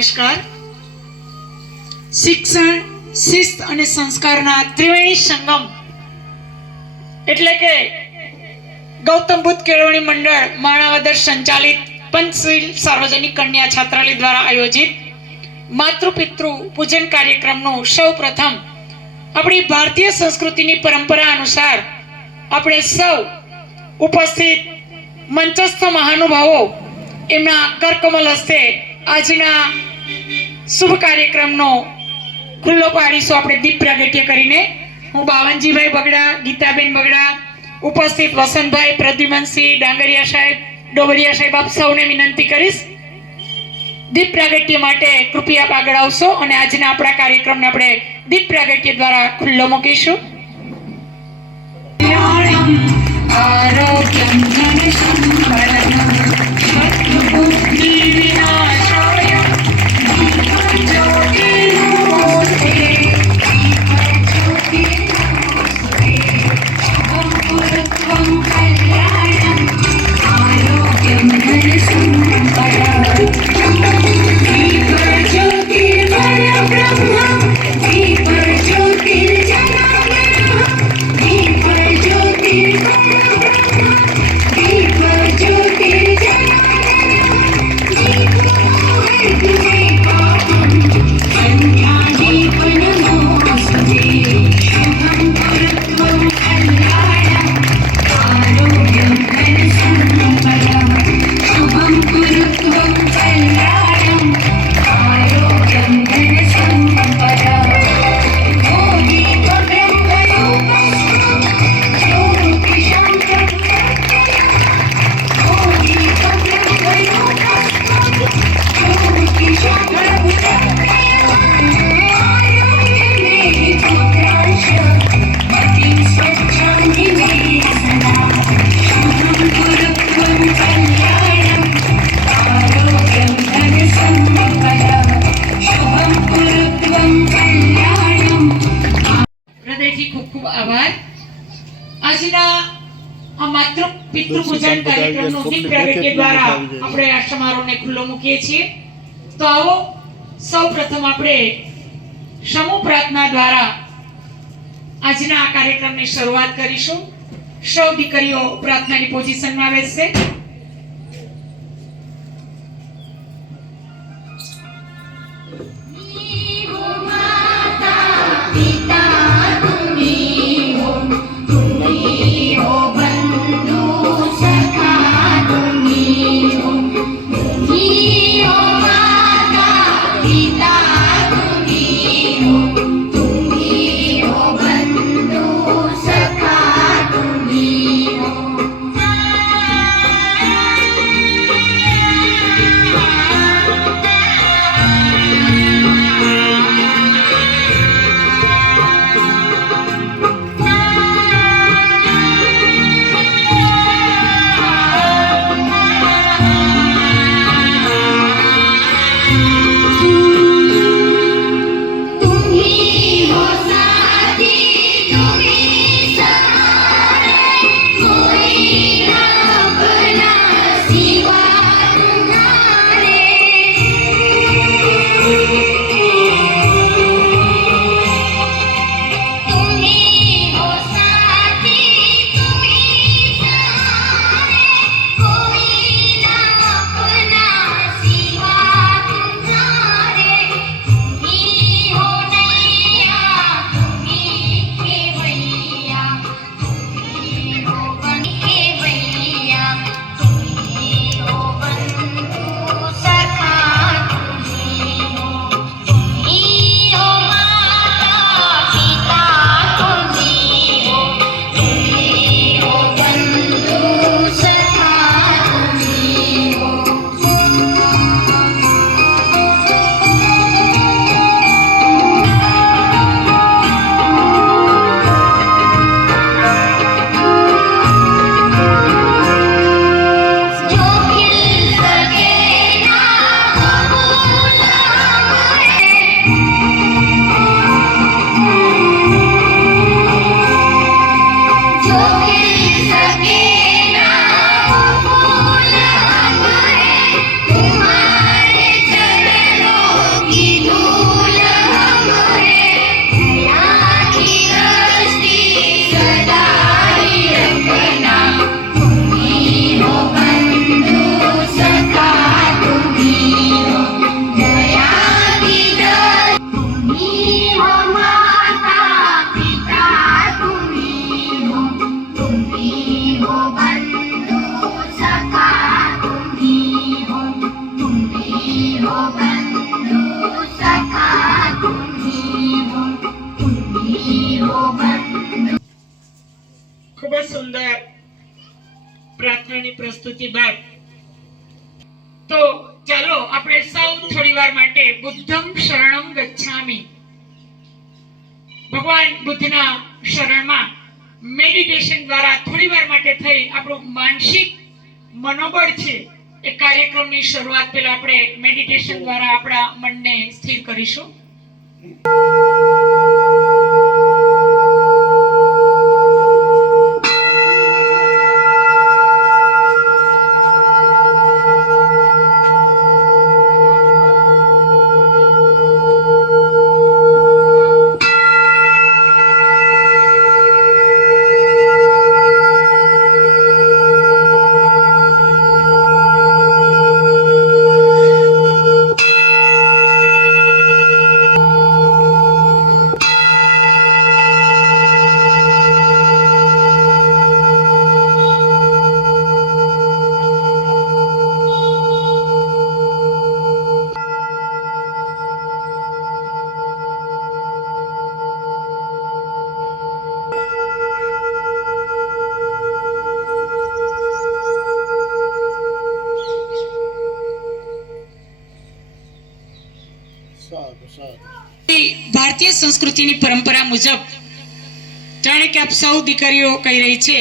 નમસ્કાર. શિક્ષણ, શિસ્ત અને સંસ્કારના ત્રિવેણી સંગમ એટલે કે ગૌતમ બુદ્ધ કેળવણી મંડળ માણાવદર સંચાલિત પંચશીલ સાર્વજનિક કન્યા છાત્રાલય દ્વારા આયોજિત માતૃપિતૃ પૂજન કાર્યક્રમનું સૌપ્રથમ આપણી ભારતીય સંસ્કૃતિની પરંપરા અનુસાર આપણે સૌ ઉપસ્થિત મંચસ્થ મહાનુભાવો એમના કરકમલ હસ્તે આજના શુભ કાર્યક્રમનો ખુલ્લો પાડીશું. આપણે દીપ પ્રાગટ્ય કરીને હું બાવનજીભાઈ બગડા, ગીતાબેન બગડા, ઉપસ્થિત વસંતભાઈ, પ્રદ્યુમનસિંહ, ડાંગરિયા સાહેબ, ડોબરિયા સાહેબ આપ સૌને વિનંતી કરીશ દીપ પ્રાગટ્ય માટે કૃપયા આપ આગળ આવશો અને આજના આપણા કાર્યક્રમને આપણે દીપ પ્રાગટ્ય દ્વારા ખુલ્લો મૂકીશું. આરોગ્યમ ધન સંપન્નમ શત્રુબુદ્ધિ વિનાશાય જ્યોતિર્નમોસ્તે અમૃતત્વં કલ્યાણમ આરોગ્યમ ધન સંપન્નમ પિતૃપૂજન કાર્યક્રમનું દીપ પ્રાગટ્ય દ્વારા આપણે આ સમારોહને ખુલ્લો મૂકીએ છીએ. તો આવો સૌપ્રથમ આપણે સમૂહ પ્રાર્થના દ્વારા આજના આ કાર્યક્રમની શરૂઆત કરીશું. સૌ દીકરીઓ પ્રાર્થનાની પોઝિશનમાં બેસશે. ખૂબ જ સુંદર પ્રાર્થનાની પ્રસ્તુતિ બાદ તો ચાલો આપણે સૌ થોડી વાર માટે બુદ્ધમ શરણમ ગચ્છામિ ભગવાન બુદ્ધના શરણમાં મેડિટેશન દ્વારા થોડી વાર માટે થઈ આપણું માનસિક મનોબળ છે એ કાર્યક્રમની શરૂઆત પહેલા આપણે મેડિટેશન દ્વારા આપણા મનને સ્થિર કરીશું. ભારતીય સંસ્કૃતિની પરંપરા મુજબ જાણે કે આપ સૌ દીકરીઓ કહી રહી છે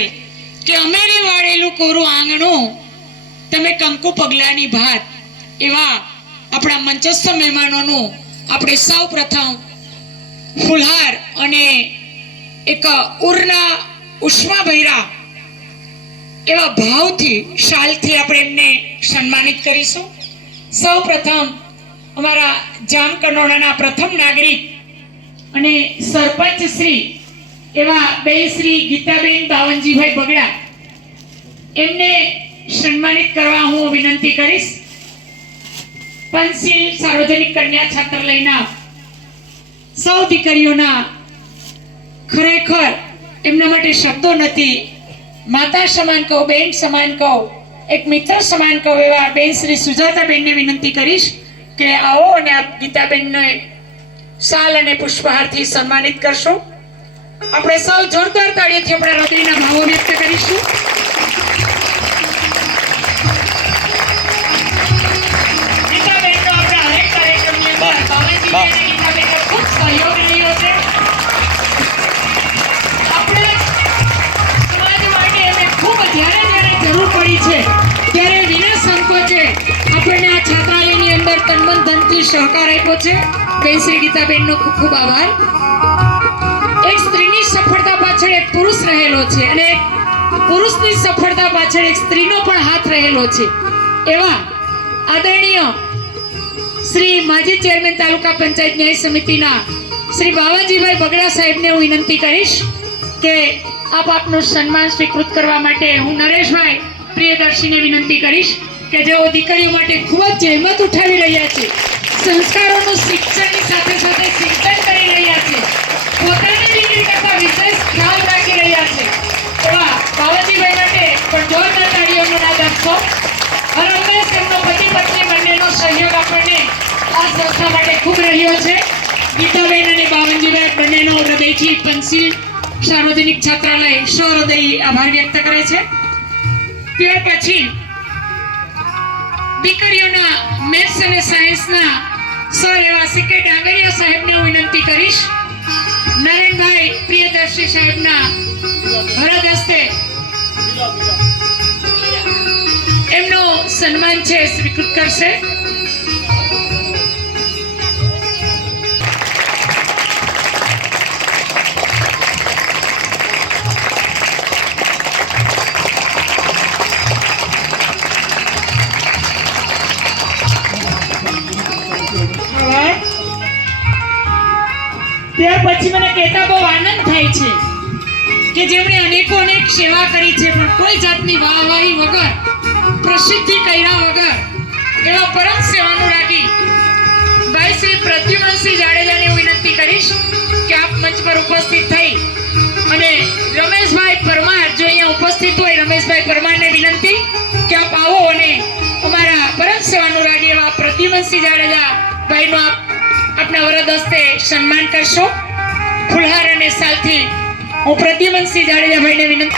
કે અમેરે વાળેલું કોરું આંગણું તમે કંકુ પગલાની ભાત, એવા આપણા મંચસ્થ મહેમાનોનું આપણે સૌ પ્રથમ ફુલહાર અને એક ઉરના ઉષ્મા ભર્યા એવા ભાવથી શાલથી આપણે એમને સન્માનિત કરીશું. સૌ પ્રથમ અમારા જામકંડોરણાના પ્રથમ નાગરિક અને સરપંચ શ્રી એવા બેન શ્રી ગીતાબેન બાવનજીભાઈ બગડા, એમને સન્માનિત કરવા હું વિનંતી કરીશ. પંચશીલ સાર્વજનિક કન્યા છાત્રાલયના સૌ દીકરીઓના ખરેખર એમના માટે શબ્દો નથી. માતા સમાન કહો, બેન સમાન કહો, એક મિત્ર સમાન કહો એવા બેન શ્રી સુજાતાબેનને વિનંતી કરીશ કે આવો અને આપ ગીતાબેનને શાલ અને પુષ્પહારથી સન્માનિત કરશો. આપણે સૌ જોરદાર તાળીઓથી આપણા હૃદયના ભાવો વ્યક્ત કરીશું. ગીતાબેનનો આપણા હરેક કાર્યક્રમની અંદર બાવાજી અને ગીતાબેનનો ખૂબ સહયોગ રહ્યો છે. આપણે સમાજ માટે એમને ખૂબ જ્યારે જરૂર પડી છે ત્યારે વિના સંકોચે આપણને આ છાત્રાલયની અંદર તનમન ધનથી સહકાર આપ્યો છે. બેન શ્રી ગીતાબેનનો ખૂબ ખૂબ આભાર. એક સ્ત્રીની સફળતા પાછળ એક પુરુષ રહેલો છે અને એક પુરુષની સફળતા પાછળ એક સ્ત્રીનો પણ હાથ રહેલો છે. એવા આદરણીય શ્રી માજી ચેરમેન તાલુકા પંચાયત ન્યાય સમિતિના શ્રી બાવાજીભાઈ બગડા સાહેબને હું વિનંતી કરીશ કે આપ આપનું સન્માન સ્વીકૃત કરવા માટે હું નરેશભાઈ પ્રિયદર્શીને વિનંતી કરીશ કે જેઓ દીકરીઓ માટે ખૂબ જ જહેમત ઉઠાવી રહ્યા છે, સંસ્કારોનું શિક્ષણની સાથે સાથે સિંચન કરી રહ્યા છે, પોતાની દીકરી કરતા વિશેષ ખ્યાલ રાખી રહ્યા છે. એવા બાવાજીભાઈ માટે પણ જોરદાર તાળીઓનો નાદ આપશો. હર હંમેશ એમનો પતિ પત્ની બંનેનો સહયોગ આપણને આ સંસ્થા માટે ખૂબ રહ્યો છે. ગીતાબેન અને બાવનજીભાઈ બંનેનો હૃદયથી પંચશીલ સાર્વજનિક છાત્રાલય સહૃદયી આભાર વ્યક્ત કરે છે. ત્યાર પછી દીકરીઓના મેથ્સ અને સાયન્સના સર એવા સીકે ડાંગરિયા સાહેબને હું વિનંતી કરીશ. નારાયણભાઈ પ્રિયદર્શી સાહેબના વરદ હસ્તે એમનો સન્માન છે સ્વીકૃત કરશે. ત્યાર પછી મને કહેતા બહુ આનંદ થાય છે કે જેમણે અનેક સેવા કરી છે પણ કોઈ જાતની વાહવાહી વગર, પ્રસિદ્ધિ કર્યા વગર એવા પરમ સેવાનુરાગી ભાઈ શ્રી પ્રદ્યુમનસિંહ જાડેજાને હું વિનંતી કરીશ કે આપ મંચ પર ઉપસ્થિત થઈ અને રમેશભાઈ પરમાર જો અહીંયા ઉપસ્થિત હોય, રમેશભાઈ પ્રદ્યુમનસિંહ જાડેજા ભાઈનું આપના વરદ હસ્તે સન્માન કરશો. ફુલહાર અને સાલથી હું પ્રદ્યુમનસિંહ જાડેજા ભાઈને વિનંતી.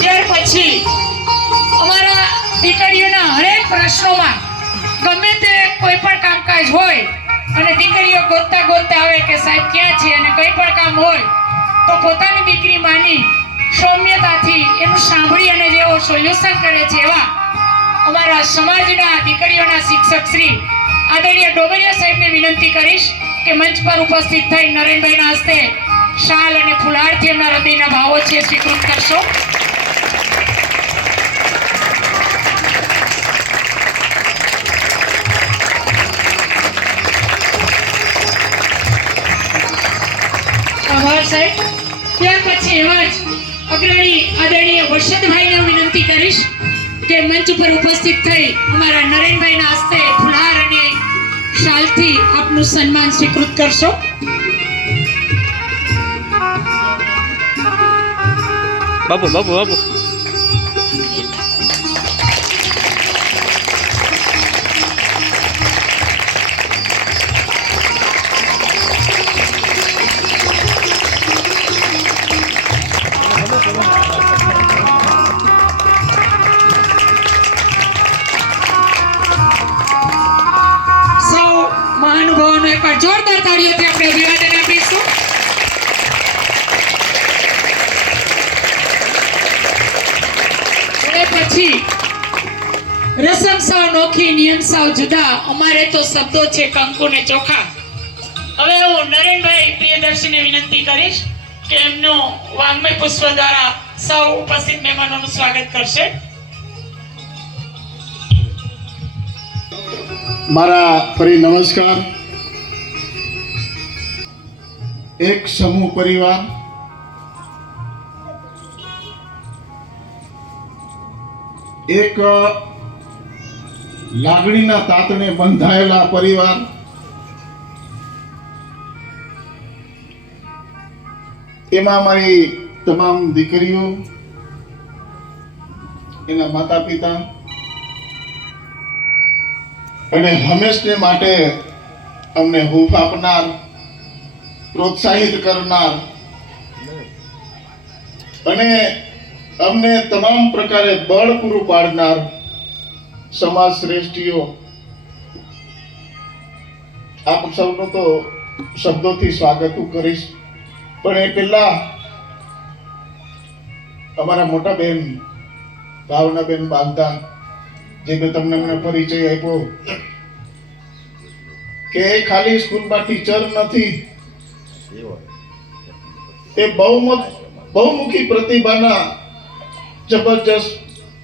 ત્યાર પછી અમારા દીકરીઓના હરેક પ્રશ્નોમાં ગમે તે કોઈ પણ કામકાજ હોય અને દીકરીઓ ગોતતા ગોતતા આવે કે સાહેબ ક્યાં છે અને કંઈ પણ કામ હોય તો પોતાની દીકરી માની સૌમ્યતાથી એનું સાંભળી અને જેઓ સોલ્યુશન કરે છે એવા અમારા સમાજના દીકરીઓના શિક્ષક શ્રી આદરણીય ડોબરિયા સાહેબને વિનંતી કરીશ કે મંચ પર ઉપસ્થિત થઈ નરેનભાઈના હસ્તે શાલ અને ફુલહારથી એમના હૃદયના ભાવો છે સ્વીકૃત કરશો. આભાર સાહેબ. ત્યાર પછી એવા જ અગ્રણી આદરણીય વર્ષદભાઈને વિનંતી કરીશ કે મંચ ઉપર ઉપસ્થિત થઈ અમારા નરેનભાઈના હસ્તે ફુલહાર અને શાલથી આપનું સન્માન સ્વીકૃત કરશો. બાબુ બાબુ બાબુ મહાનુભાવોનો એકવાર જોરદાર તાળીઓથી આપણે અભિવાદન આપીશું. એ પછી રસમ સાવ નોખી નિયમ સાવ જુદા અમારે તો શબ્દો છે કંકુ ને ચોખા. હવે હું નરેનભાઈ પ્રિયદર્શીને વિનંતી કરીશ કે એમનું વાંગ્મય પુષ્પ દ્વારા સૌ ઉપસ્થિત મહેમાનોનું સ્વાગત કરશે. મારા ફરી નમસ્કાર. એક સમૂહ પરિવાર, એક લાગણીના તાતણે બંધાયેલા પરિવાર, એમાં મારી તમામ દીકરીઓ, એના માતા પિતા અને હંમેશને માટે અમને હૂંફ આપનાર, પ્રોત્સાહિત કરનાર અને અમને તમામ પ્રકારે બળ પૂરું પાડનાર સમાજ શ્રેષ્ઠીઓ, આપ સૌનું તો શબ્દોથી સ્વાગત કરીશ. પણ એ પહેલા અમારા મોટા બેન ભાવનાબેન બાલદા, જે મેં તમને મને પરિચય આપ્યો કે એ ખાલી સ્કૂલમાં ટીચર નથી, એ બહુમુખી પ્રતિભાના જબરજસ્ત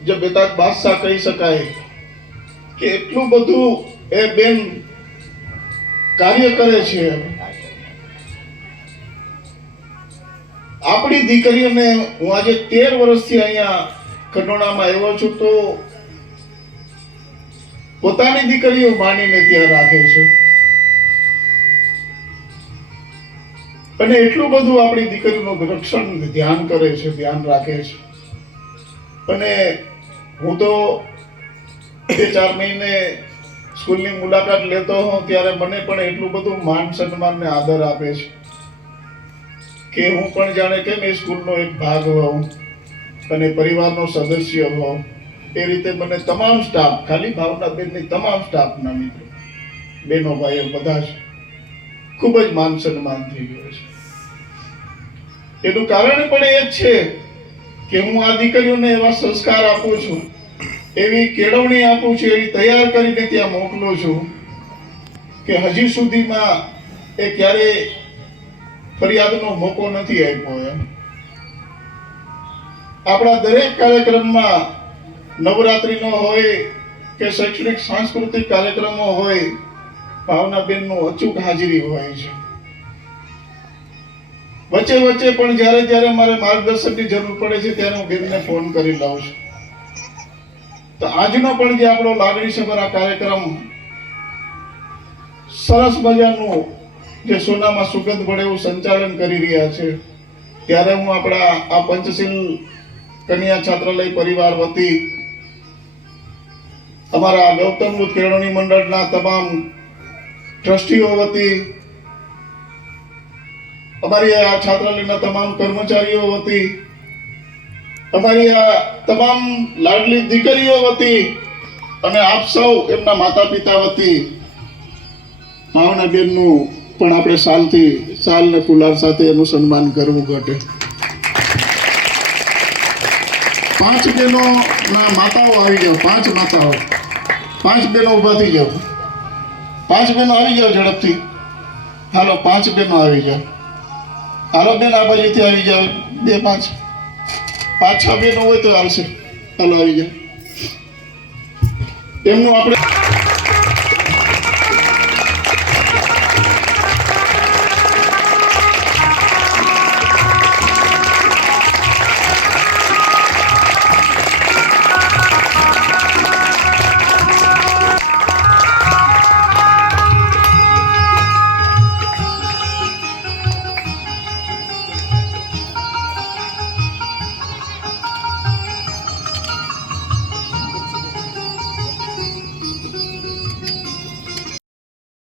જે બેતાજ બાદશાહ કહી શકાય કે એટલું બધું એ બેન કાર્ય કરે છે. આપણી દીકરીઓને હું આજે 13 વર્ષથી અહીંયા ખંડોળામાં આવ્યો છું તો પોતાની દીકરીઓ માનીને ત્યાં રાખે છે અને એટલું બધું આપણી દીકરીનું રક્ષણ ધ્યાન કરે છે, ધ્યાન રાખે છે. અને હું તો 2-4 મહિને સ્કૂલની મુલાકાત લેતો હોઉં ત્યારે મને પણ એટલું બધું માન સન્માન ને આદર આપે છે કે હું પણ જાણે કેમ એ સ્કૂલનો એક ભાગ હોઉં અને પરિવારનો સદસ્ય હોઉં. એ રીતે મને તમામ સ્ટાફ, ખાલી ભાવનાબેનની તમામ સ્ટાફના મિત્રો, બહેનો ભાઈઓ બધા જ ખૂબ જ માન સન્માન થઈ ગયો છે. એનું કારણ પણ એ જ છે કે હું આ દીકરીઓને એવા સંસ્કાર આપું છું, એવી કેળવણી આપું છું, એવી તૈયાર કરીને ત્યાં મોકલું છું કે હજી સુધીમાં એ ક્યારેય ફરિયાદનો મોકો નથી આપ્યો. એમ આપણા દરેક કાર્યક્રમમાં, નવરાત્રીનો હોય કે શૈક્ષણિક સાંસ્કૃતિક કાર્યક્રમો હોય, ભાવનાબેનનું અચૂક હાજરી હોય છે. વચ્ચે વચ્ચે પણ જ્યારે જ્યારે મારે માર્ગદર્શનની જરૂર પડે છે ત્યારે હું બેનને ફોન કરી લઉં છું. તો આજનો પણ જે આપણો લાગણીસભર આ કાર્યક્રમ સરસ મજાનું જે સોનામાં સુગંધ પડે એવું સંચાલન કરી રહ્યા છે, ત્યારે હું આપણા આ પંચશીલ કન્યા છાત્રાલય પરિવાર વતી અમારા ગૌતમ બુદ્ધ કેળવણી મંડળના તમામ ટ્રસ્ટીઓ વતી, અમારી આ છાત્રાલયના તમામ કર્મચારીઓ વતી, અમારી આ તમામ લાડલી દીકરીઓ વતી અને આપ સૌ એમના માતા પિતા વતી ભાવનાબેનનું પણ આપણે સાલ ને ફુલાર સાથે એનું સન્માન કરવું ઘટે. 5 બહેનો ના માતાઓ આવી જાઓ, 5 માતાઓ, 5 બહેનો ઊભા થઈ જાઓ, 5 બહેનો આવી જાઓ ઝડપથી. હાલો 5 બહેનો આવી જાઓ. હાલો બેન આ બાજુથી આવી જાઓ, 2 5 6 બહેનો હોય તો હાલશે. હાલો આવી જાઓ. એમનું આપણે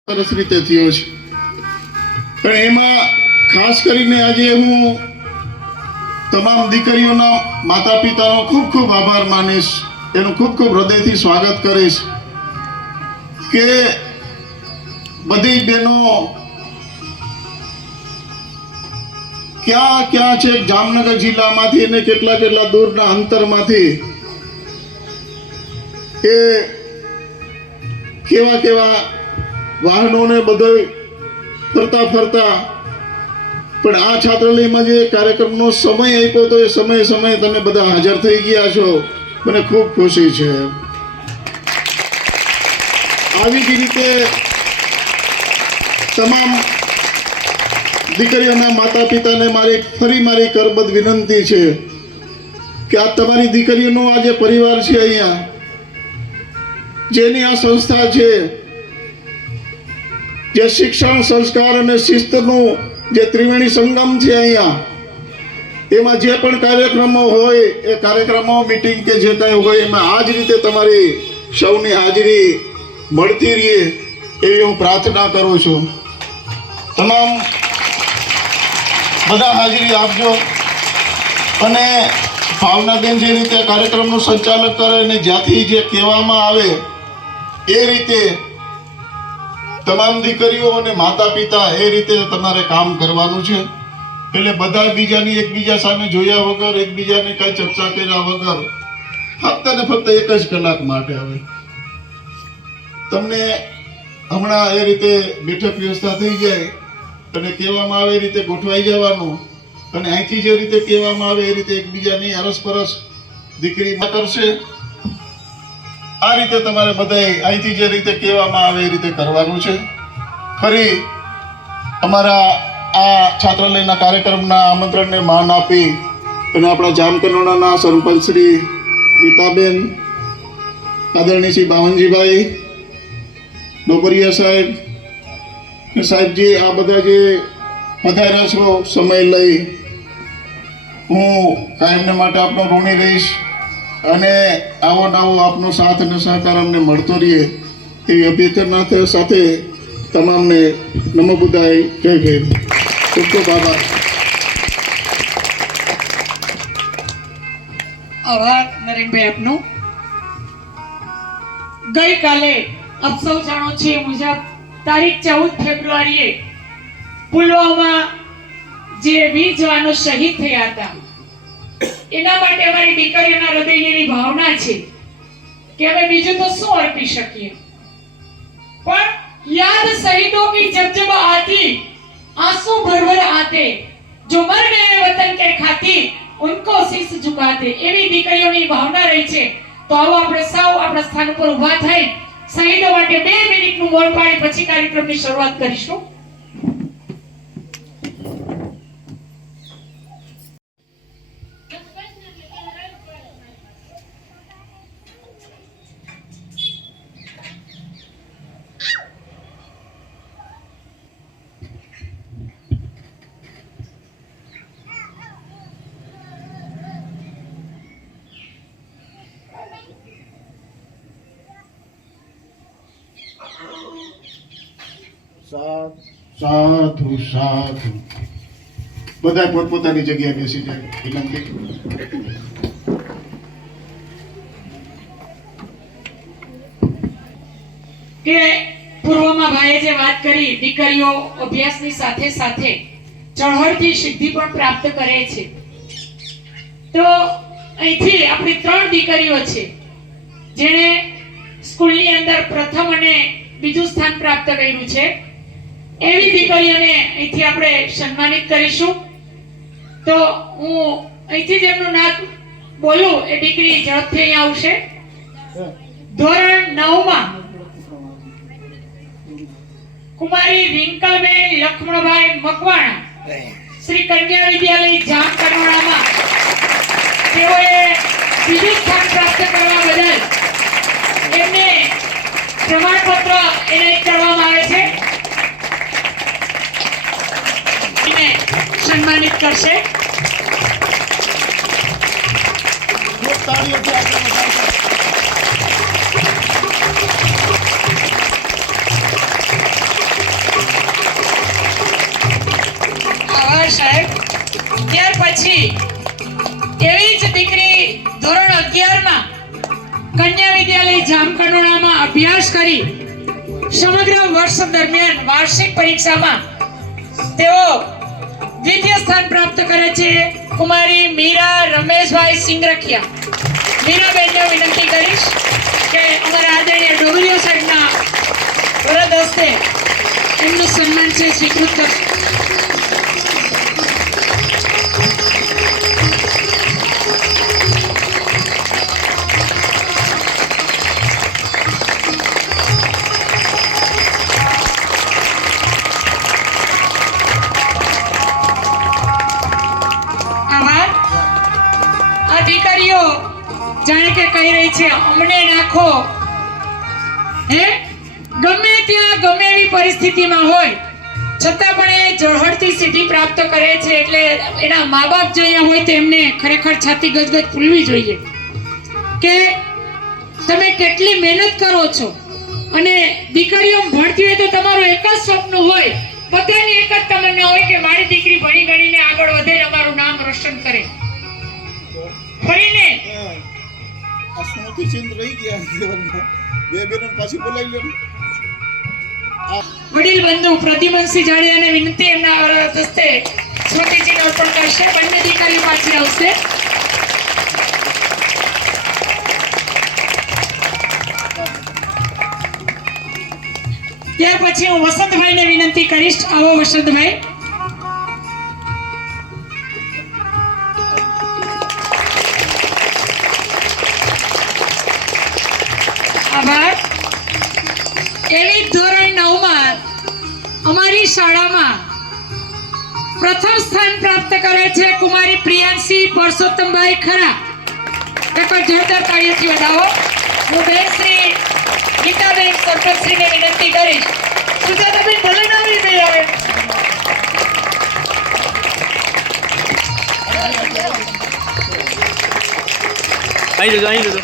સરસ રીતે થયો છે. પણ એમાં ખાસ કરીને આજે હું તમામ દીકરીઓના માતા પિતાનો ખૂબ ખૂબ આભાર માનીશ, એનું ખૂબ ખૂબ હૃદયથી સ્વાગત કરીશ કે બધી બહેનો ક્યાં ક્યાં છે, જામનગર જિલ્લામાંથી અને કેટલા કેટલા દૂરના અંતરમાંથી એ કેવા કેવા વાહનોને બધો ફરતા પણ આ છાત્રાલયમાં જે કાર્યક્રમનો સમય આપ્યો તો એ સમય તમે બધા હાજર થઈ ગયા છો. મને ખૂબ ખુશી છે. આવી જ રીતે તમામ દીકરીઓના માતા પિતાને મારી કરબદ્ધ વિનંતી છે કે આ તમારી દીકરીઓનો આ જે પરિવાર છે, અહીંયા જેની આ સંસ્થા છે, જે શિક્ષણ, સંસ્કાર અને શિસ્તનું જે ત્રિવેણી સંગમ છે, અહીંયા એમાં જે પણ કાર્યક્રમો હોય એ કાર્યક્રમો, મીટિંગ કે જે કાંઈ હોય એમાં આ જ રીતે તમારી સૌની હાજરી મળતી રહે એવી હું પ્રાર્થના કરું છું. તમામ બધા હાજરી આપજો. અને ભાવનાબેન જે રીતે કાર્યક્રમનું સંચાલન કરે અને જ્યાંથી જે કહેવામાં આવે એ રીતે તમામ દીકરીઓ અને માતા પિતા એ રીતે તમારે કામ કરવાનું છે. એટલે બધા એકબીજા સામે જોયા વગર, એકબીજાને કઈ ચર્ચા કર્યા વગર ફક્ત ને ફક્ત 1 જ કલાક માટે આવે તમને હમણાં એ રીતે બેઠક વ્યવસ્થા થઈ જાય અને કહેવામાં આવે એ રીતે ગોઠવાઈ જવાનું, અને અહીંથી જે રીતે કહેવામાં આવે એ રીતે એકબીજાની અરસપરસ દીકરી કરશે. આ રીતે તમારે બધાએ અહીંથી જે રીતે કહેવામાં આવે એ રીતે કરવાનું છે. ફરી અમારા આ છાત્રાલયના કાર્યક્રમના આમંત્રણને માન આપી અને આપણા જામકંડોળાના સરપંચ શ્રી ગીતાબેન, આદરણીય શ્રી બાવનજીભાઈ ડોબરિયા સાહેબજી, આ બધા જે પધાર્યા છો સમય લઈ, હું કાયમને માટે આપનો ઋણી રહીશ અને આવો નવો આપનો સાથ અને સહકાર અમને મળતો રહે એવી અભ્યર્થના સાથે તમામને નમો બુદ્ધાય, જય ભીમ. ખૂબ ખૂબ આભાર. આભાર નરેનભાઈ આપનો. ગઈકાલે આપ સૌ જાણો છો એ મુજબ તારીખ 14 ફેબ્રુઆરીએ પુલવામા જે 20 જવાનો શહીદ થયા હતા, એના માટે અમારી દીકરીઓના હૃદયની એવી ભાવના છે કે અમે બીજું તો શું અર્પી શકીએ, પણ याद शहीदों की जब जब आती आंसू भर भर आते, जो मर गए वतन के खातिर उनको शीश झुकाते, એવી દીકરીઓની ભાવના રહી છે. તો આવો આપણે સૌ આપણા સ્થાન ઉપર ઊભા થઈ શહીદો માટે 2 મિનિટનું મૌન પાળી પછી કાર્યક્રમની શરૂઆત કરીશું. સાધુ સાધુ. બધા પોતપોતાની જગ્યાએ બેસી જાય. વિનંતી. કે પૂર્વમાં ભાઈએ જે વાત કરી, દીકરીઓ અભ્યાસની સાથે સાથે ચળવળથી સિદ્ધિ પણ પ્રાપ્ત કરે છે. તો અહીંથી આપણી 3 દીકરીઓ છે જેણે સ્કૂલની અંદર પ્રથમ અને બીજું સ્થાન પ્રાપ્ત કર્યું છે. એવી દીકરીઓને અહીંથી આપણે સન્માનિત કરીશું. તો હું અહીંથી જ એમનું નામ બોલું, એ દીકરી ઝડપથી અહીં આવશે. ધોરણ 9માં કુમારી રિંકલબેન લક્ષ્મણભાઈ મકવાણા, શ્રી કન્યા વિદ્યાલય જામકંડોળામાં તેઓએ બીજું સ્થાન પ્રાપ્ત કરવા બદલ એમને પ્રમાણપત્ર એનાયત કરવામાં આવે છે. એને સન્માનિત કરશે. આભાર સાહેબ. ત્યાર પછી એવી જ દીકરી ધોરણ 11માં કન્યા વિદ્યાલય જામકંડોળામાં અભ્યાસ કરી સમગ્ર વર્ષ દરમિયાન વાર્ષિક પરીક્ષામાં તેઓ દ્વિતીય સ્થાન પ્રાપ્ત કરે છે. કુમારી મીરા રમેશભાઈ સિંગરખિયા. મીરાબેનને વિનંતી કરીશ કે અમારા આદરણીય ડોગરીઓ સાહેબના વરદ હસ્તે એમનું સન્માન છે સ્વીકૃત કરશે. દીકરીઓ જાણે કે કહી રહી છે, અમને નાખો. હે, ગમે ત્યાં ગમે એવી પરિસ્થિતિમાં હોય છતાં પણ એ ઝળહળતી સિદ્ધિ પ્રાપ્ત કરે છે. એટલે એના મા બાપ જો અહીંયા હોય તો એમને ખરેખર છાતી ગજગજ ફૂલવી જોઈએ કે તમે કેટલી મહેનત કરો છો. અને દીકરીઓ ભણતી હોય તો તમારું એક જ સ્વપ્ન હોય, બધાની એક જ તમન્ના હોય કે મારી દીકરી ભણી ગણીને આગળ વધે, અમારું નામ રોશન કરે. ફરીને આ સ્મૃતિ ચિંત રહી ગયા જીવનમાં. બે બેનો પાછી બોલાવી લો. વડીલ બંધુ પ્રતિમનસિંહ જાડેજાને વિનંતી એમના હસ્તે સ્મૃતિચિહ્ન અર્પણ કરશે. બંને દીકરીઓ પાછી આવશે. ત્યાર પછી હું વસંતભાઈને વિનંતી કરીશ. આવો વસંતભાઈ. આભાર. એવી ધોરણ 9માં અમારી શાળામાં પ્રથમ સ્થાન પ્રાપ્ત કરે છે કુમારી પ્રિયાંશી પરસોત્તમભાઈ ખરા. એક જોરદાર તાળીઓથી વધાવો. હું બેન શ્રી ગીતાબેન સરપંચશ્રીને વિનંતી કરીશ. સુજાતાબેન ભલે ના આવી ગઈ હવે. અહીં જજો, અહીં જજો.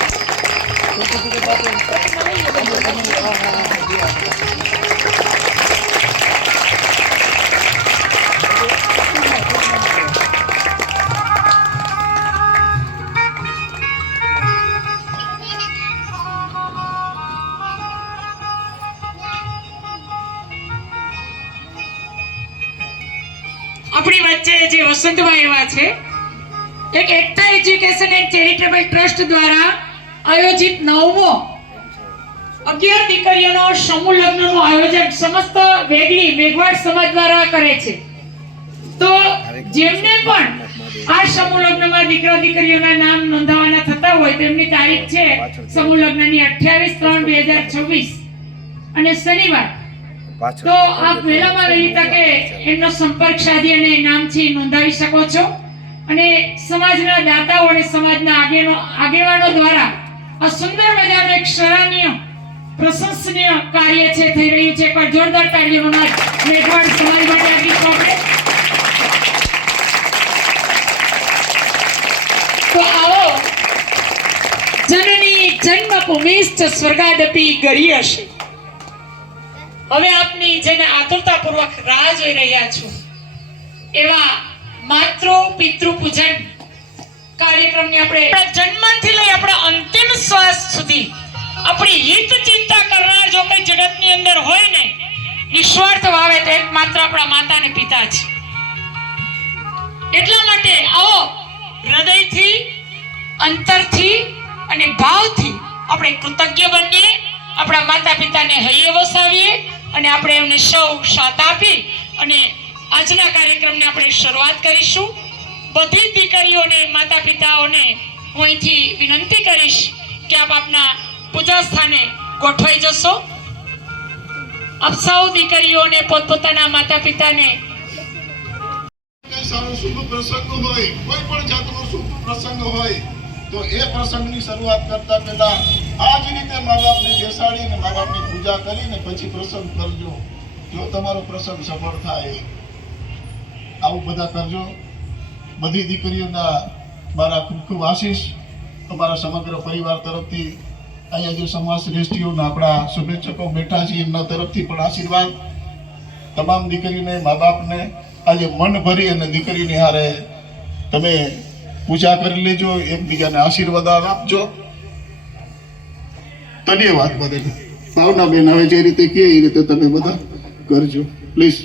આપણી વચ્ચે જે વસંતભાઈ એવા છે, એક એકતા એજ્યુકેશન એન્ડ ચેરિટેબલ ટ્રસ્ટ દ્વારા આયોજિત 9મો 11 દીકરીઓનો સમૂહ લગ્નનું આયોજન સમસ્ત મેઘવાડ સમાજ દ્વારા કરે છે. તો જેમને પણ આ સમૂહ લગ્નમાં દીકરા દીકરીઓના નામ નોંધાવવાના થતા હોય તેમની તારીખ છે સમૂહ લગ્નની 28/3/2026 અને શનિવાર. તો આપ વહેલામાં વહેલી તકે એમનો સંપર્ક સાધી અને નામથી નોંધાવી શકો છો. અને સમાજના દાતાઓ અને સમાજના આગેવાનો દ્વારા આ સુંદર મજાનું એક સરાહનીય પ્રશંસનીય કાર્ય છે થઈ રહ્યું છે. એકવાર જોરદાર તાળીઓનો નાદ મેઘવાડ સમાજ માટે આપીશું આપણે. તો આવો, જનની જન્મભૂમિશ્ચ સ્વર્ગાદપી ગરીયસે. હવે આપની જેને આતુરતાપૂર્વક રાહ જોઈ રહ્યા છો એવા માતૃ પિતૃ પૂજન કાર્યક્રમની આપણે જન્મથી લઈ આપણા અંતિમ શ્વાસ સુધી આપણી હિત ચિંતા કરનાર જો કોઈ જગતની અંદર હોય ને નિસ્વાર્થ ભાવે તો એકમાત્ર આપણા માતા અને પિતા છે. એટલા માટે આવો હૃદયથી, અંતરથી અને ભાવથી આપણે કૃતજ્ઞ બનીએ, આપણા માતા પિતાને હૈયે વસાવીએ અને આપણે એમને સૌ સાથ આપી અને આજના કાર્યક્રમને આપણે શરૂઆત કરીશું. બધી દીકરીઓને, માતા પિતાઓને હું અહીંથી વિનંતી કરીશ કે આપ આપના પૂજા સ્થાને ગોઠવાઈ જશો. આપ સૌ દીકરીઓને પોતપોતાના માતા પિતાને સારો શુભ પ્રસંગ હોય, કોઈ પણ જાતનો શુભ પ્રસંગ હોય તો એ પ્રસંગની શરૂઆત કરતા પહેલા આ જ રીતે મા બાપને બેસાડીને મા બાપની પૂજા કરીને પછી પ્રસંગ કરજો. જો તમારો પ્રસંગ સફળ થાય આવું બધા કરજો. બધી દીકરીઓના મારા ખૂબ ખૂબ આશીષ તમારા સમગ્ર પરિવાર તરફથી, અહીંયા જે સમાજ શ્રેષ્ઠીઓના આપણા શુભેચ્છકો બેઠા છે એમના તરફથી પણ આશીર્વાદ. તમામ દીકરીને, મા બાપને આજે મન ભરી અને દીકરીને હારે તમે પૂજા કરી લેજો, એકબીજાને આશીર્વાદ આપજો. ધન્યવાદ બધાને. ભાવનાબેન હવે જે રીતે કહે એ રીતે તમે બધા કરજો પ્લીઝ.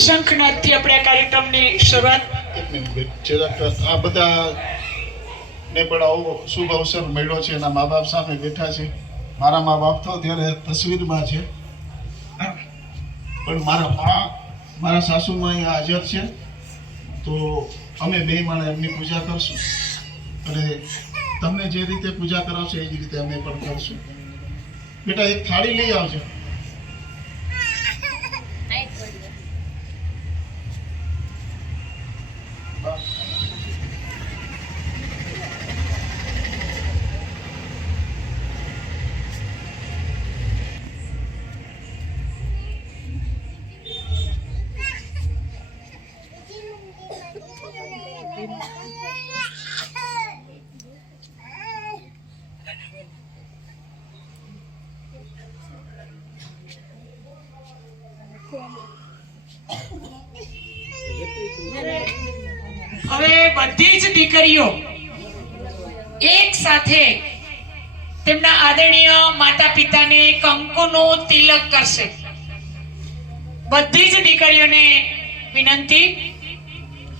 શંખનાદથી આપણે આ કાર્યક્રમની શરૂઆત. એક મિનિટ બેન, જરાક આ બધા ને પણ આવો શુભ અવસર મળ્યો છે. એના મા બાપ સામે બેઠા છે. મારા મા બાપ તો ત્યારે તસવીરમાં છે, પણ મારા સાસુમાં અહીંયા હાજર છે. તો અમે બે માણે એમની પૂજા કરશું અને તમને જે રીતે પૂજા કરાવશો એ જ રીતે અમે પણ કરશું. બેટા એક થાળી લઈ આવજો. હવે બધી જ દીકરીઓ એક સાથે તેમના આદરણીય માતા પિતાને કંકુનું તિલક કરશે. બધી જ દીકરીઓને વિનંતી,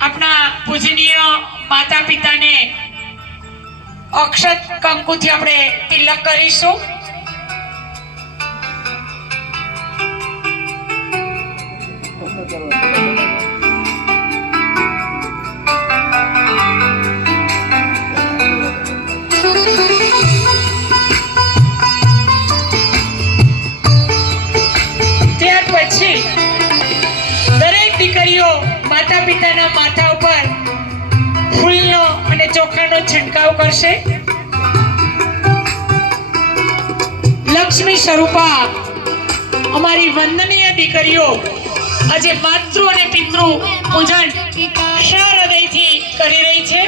આપણા પૂજનીય માતા પિતાને અક્ષત કંકુથી આપણે તિલક કરીશું. ત્યાર પછી દરેક દીકરીઓ માતા પિતાના માથા ઉપર ફૂલનો અને ચોખાનો છંટકાવ કરશે. લક્ષ્મી સ્વરૂપા અમારી વંદનીય દીકરીઓ આજે માતૃ અને પિતૃ પૂજન હૃદયથી કરી રહી છે.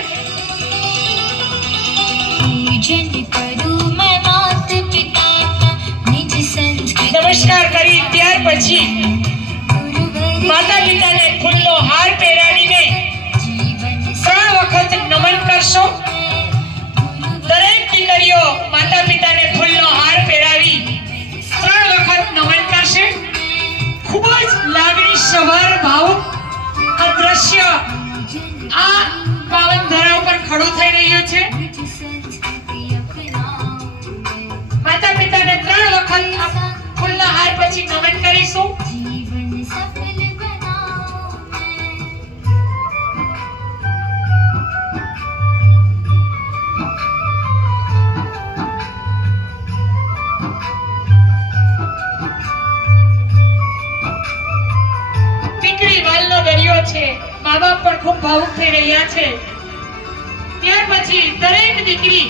નમસ્કાર કરી ત્યાર પછી માતા પિતાને ફૂલનો હાર પહેરાવીને 3 વખત નમન કરશો. દરેક દીકરીઓ માતા પિતાને ફૂલનો હાર પહેરાવી 3 વખત નમન કરશે. ખૂબ જ લાગણી સભર ભાવુક આ દ્રશ્ય આ પાવન ધરા ઉપર ખડું થઈ રહ્યું છે. માતા પિતાને 3 વખત ફૂલના હાર પછી નમન કરીશું. દીકરી વાલનો દરિયો છે, મા બાપ પણ ખૂબ ભાવુક થઈ રહ્યા છે. ત્યાર પછી દરેક દીકરી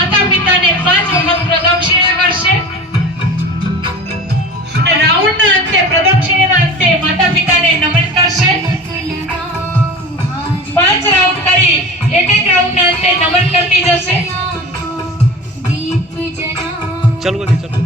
માતા પિતાને 5 વખત પ્રદક્ષિણા કરશે અને રાઉન્ડના અંતે પ્રદક્ષિણાના અંતે માતા પિતાને નમન કરશે. 5 રાઉન્ડ કરી એક રાઉન્ડના અંતે નમન કરતી જશે. ચાલુ કરી ચાલુ.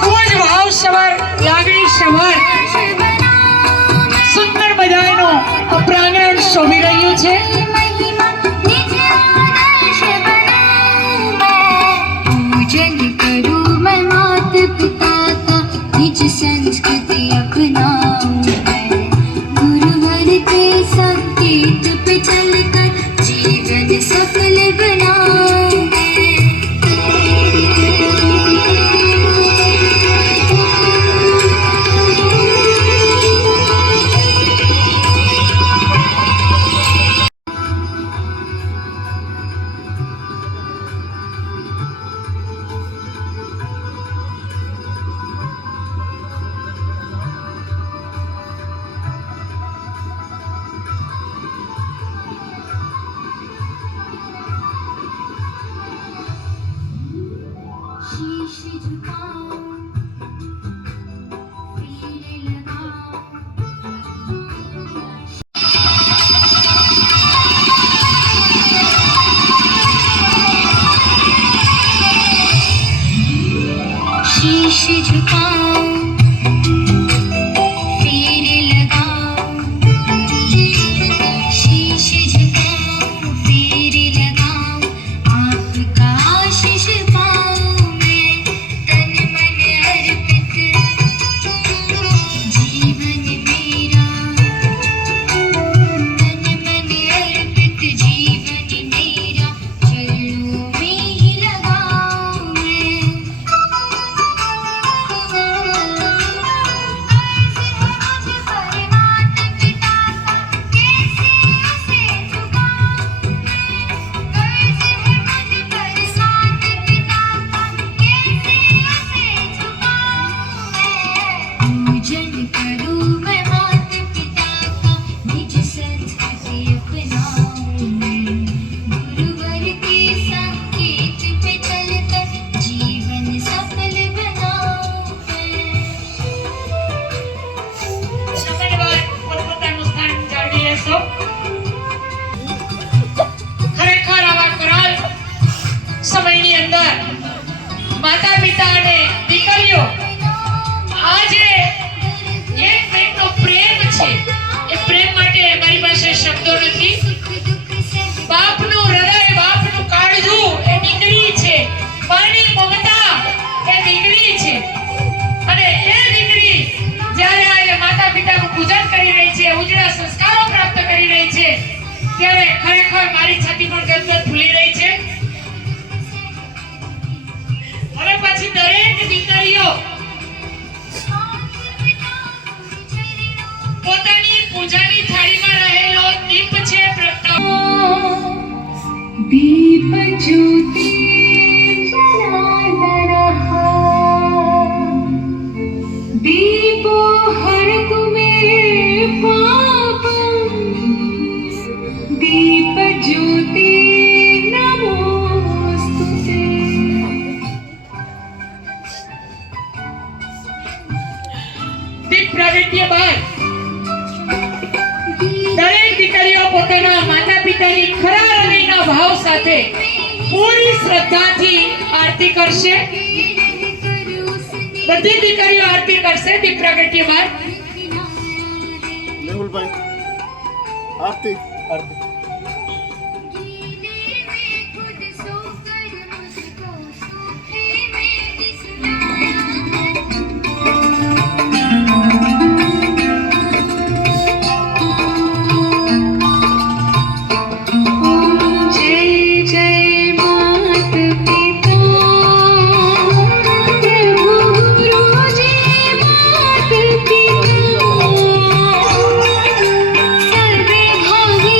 ખૂબ જ ભાવસભર, લાગણીસભર, સુંદર મજાનું આ પ્રાંગણ શોભી રહ્યું છે. संस्कृति अपनाऊं मैं, गुरुवर के संकेत पे चलकर जीवन सफल बनाऊं मैं. शीश झुकाऊं, तीर लगाऊं. शीश झुकाऊं, तीर लगाऊं. शीश झुकाऊं, तीर लगाऊं. आपका आशीष पाऊं मैं, तन मन अर्पित जीवन मेरा. तन मन अर्पित जीवन मेरा चरणों में ही लगाऊं मैं. पूजन करूं मैं माता पिता का, निज संस्कृति अपनाऊं मैं, गुरुवर के संकेत पे चलकर जीवन सफल बनाऊं मैं. નમનવાર પોતપોતાનું સ્થાન જાળવી લેશો. ખરેખર આવા કરાલ સમયની અંદર માતા પિતા અને દીકરીઓ આજે એકમેકનો પ્રેમ છે. એ પ્રેમ માટે મારી પાસે શબ્દો નથી. બાપનું હૃદય, બાપનું કાળજું એ દીકરી છે. માની મમતા એ દીકરી છે. અને એ દીકરી જ્યારે આ માતા પિતાનું પૂજન કરી રહી છે, ઉજળા સંસ્કારો પ્રાપ્ત કરી રહી છે, ત્યારે ખરેખર મારી છાતી પણ ગદગદ ફૂલી રહી છે. હવે પછી દરેક દીકરીઓ પોતાની પૂજાની થાળીમાં રહેલો દીપ છે પ્રગટાવો. दीप ज्योति जलाता रहा, दीपो हर तुम्हें पाप. दीप ज्योति नमोस्तुते. દીપ પ્રાગટ્ય બાદ દરેક દીકરીઓ પોતાના માતા પિતાની ખરા હૃદયના ભાવ સાથે પૂરી શ્રદ્ધાથી આરતી કરશે. બધી દીકરીઓ આરતી કરશે દીપ પ્રાગટ્ય બાદ. મેહુલભાઈ આરતી આરતી. खुद सोकर मुझको सूखे में सर्वे भावी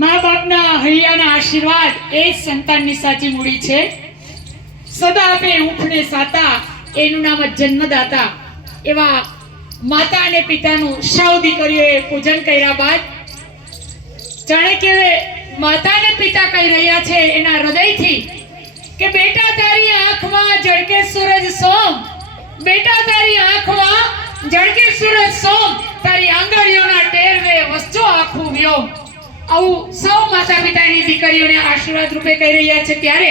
મા બાપના હૈયાના આશીર્વાદ એ જ સંતાનની સાચી મૂડી છે. સદા આપે ઊંઠને સાતા, એનું નામ જ જન્મદાતા. એવા માતા અને પિતાનું સૌ દીકરીઓએ પૂજન કર્યા બાદ જાણે કે માતા અને પિતા કહી રહ્યા છે એના હૃદયથી કે બેટા તારી આંખમાં ઝળકે સૂરજ સોમ, બેટા તારી આંખમાં ઝળકે સૂરજ સોમ, તારી આંગળીઓના ટેરવે વસજો આખું વ્યોમ. આવું સૌ માતા પિતાની દીકરીઓને આશીર્વાદ રૂપે કહી રહ્યા છે. ત્યારે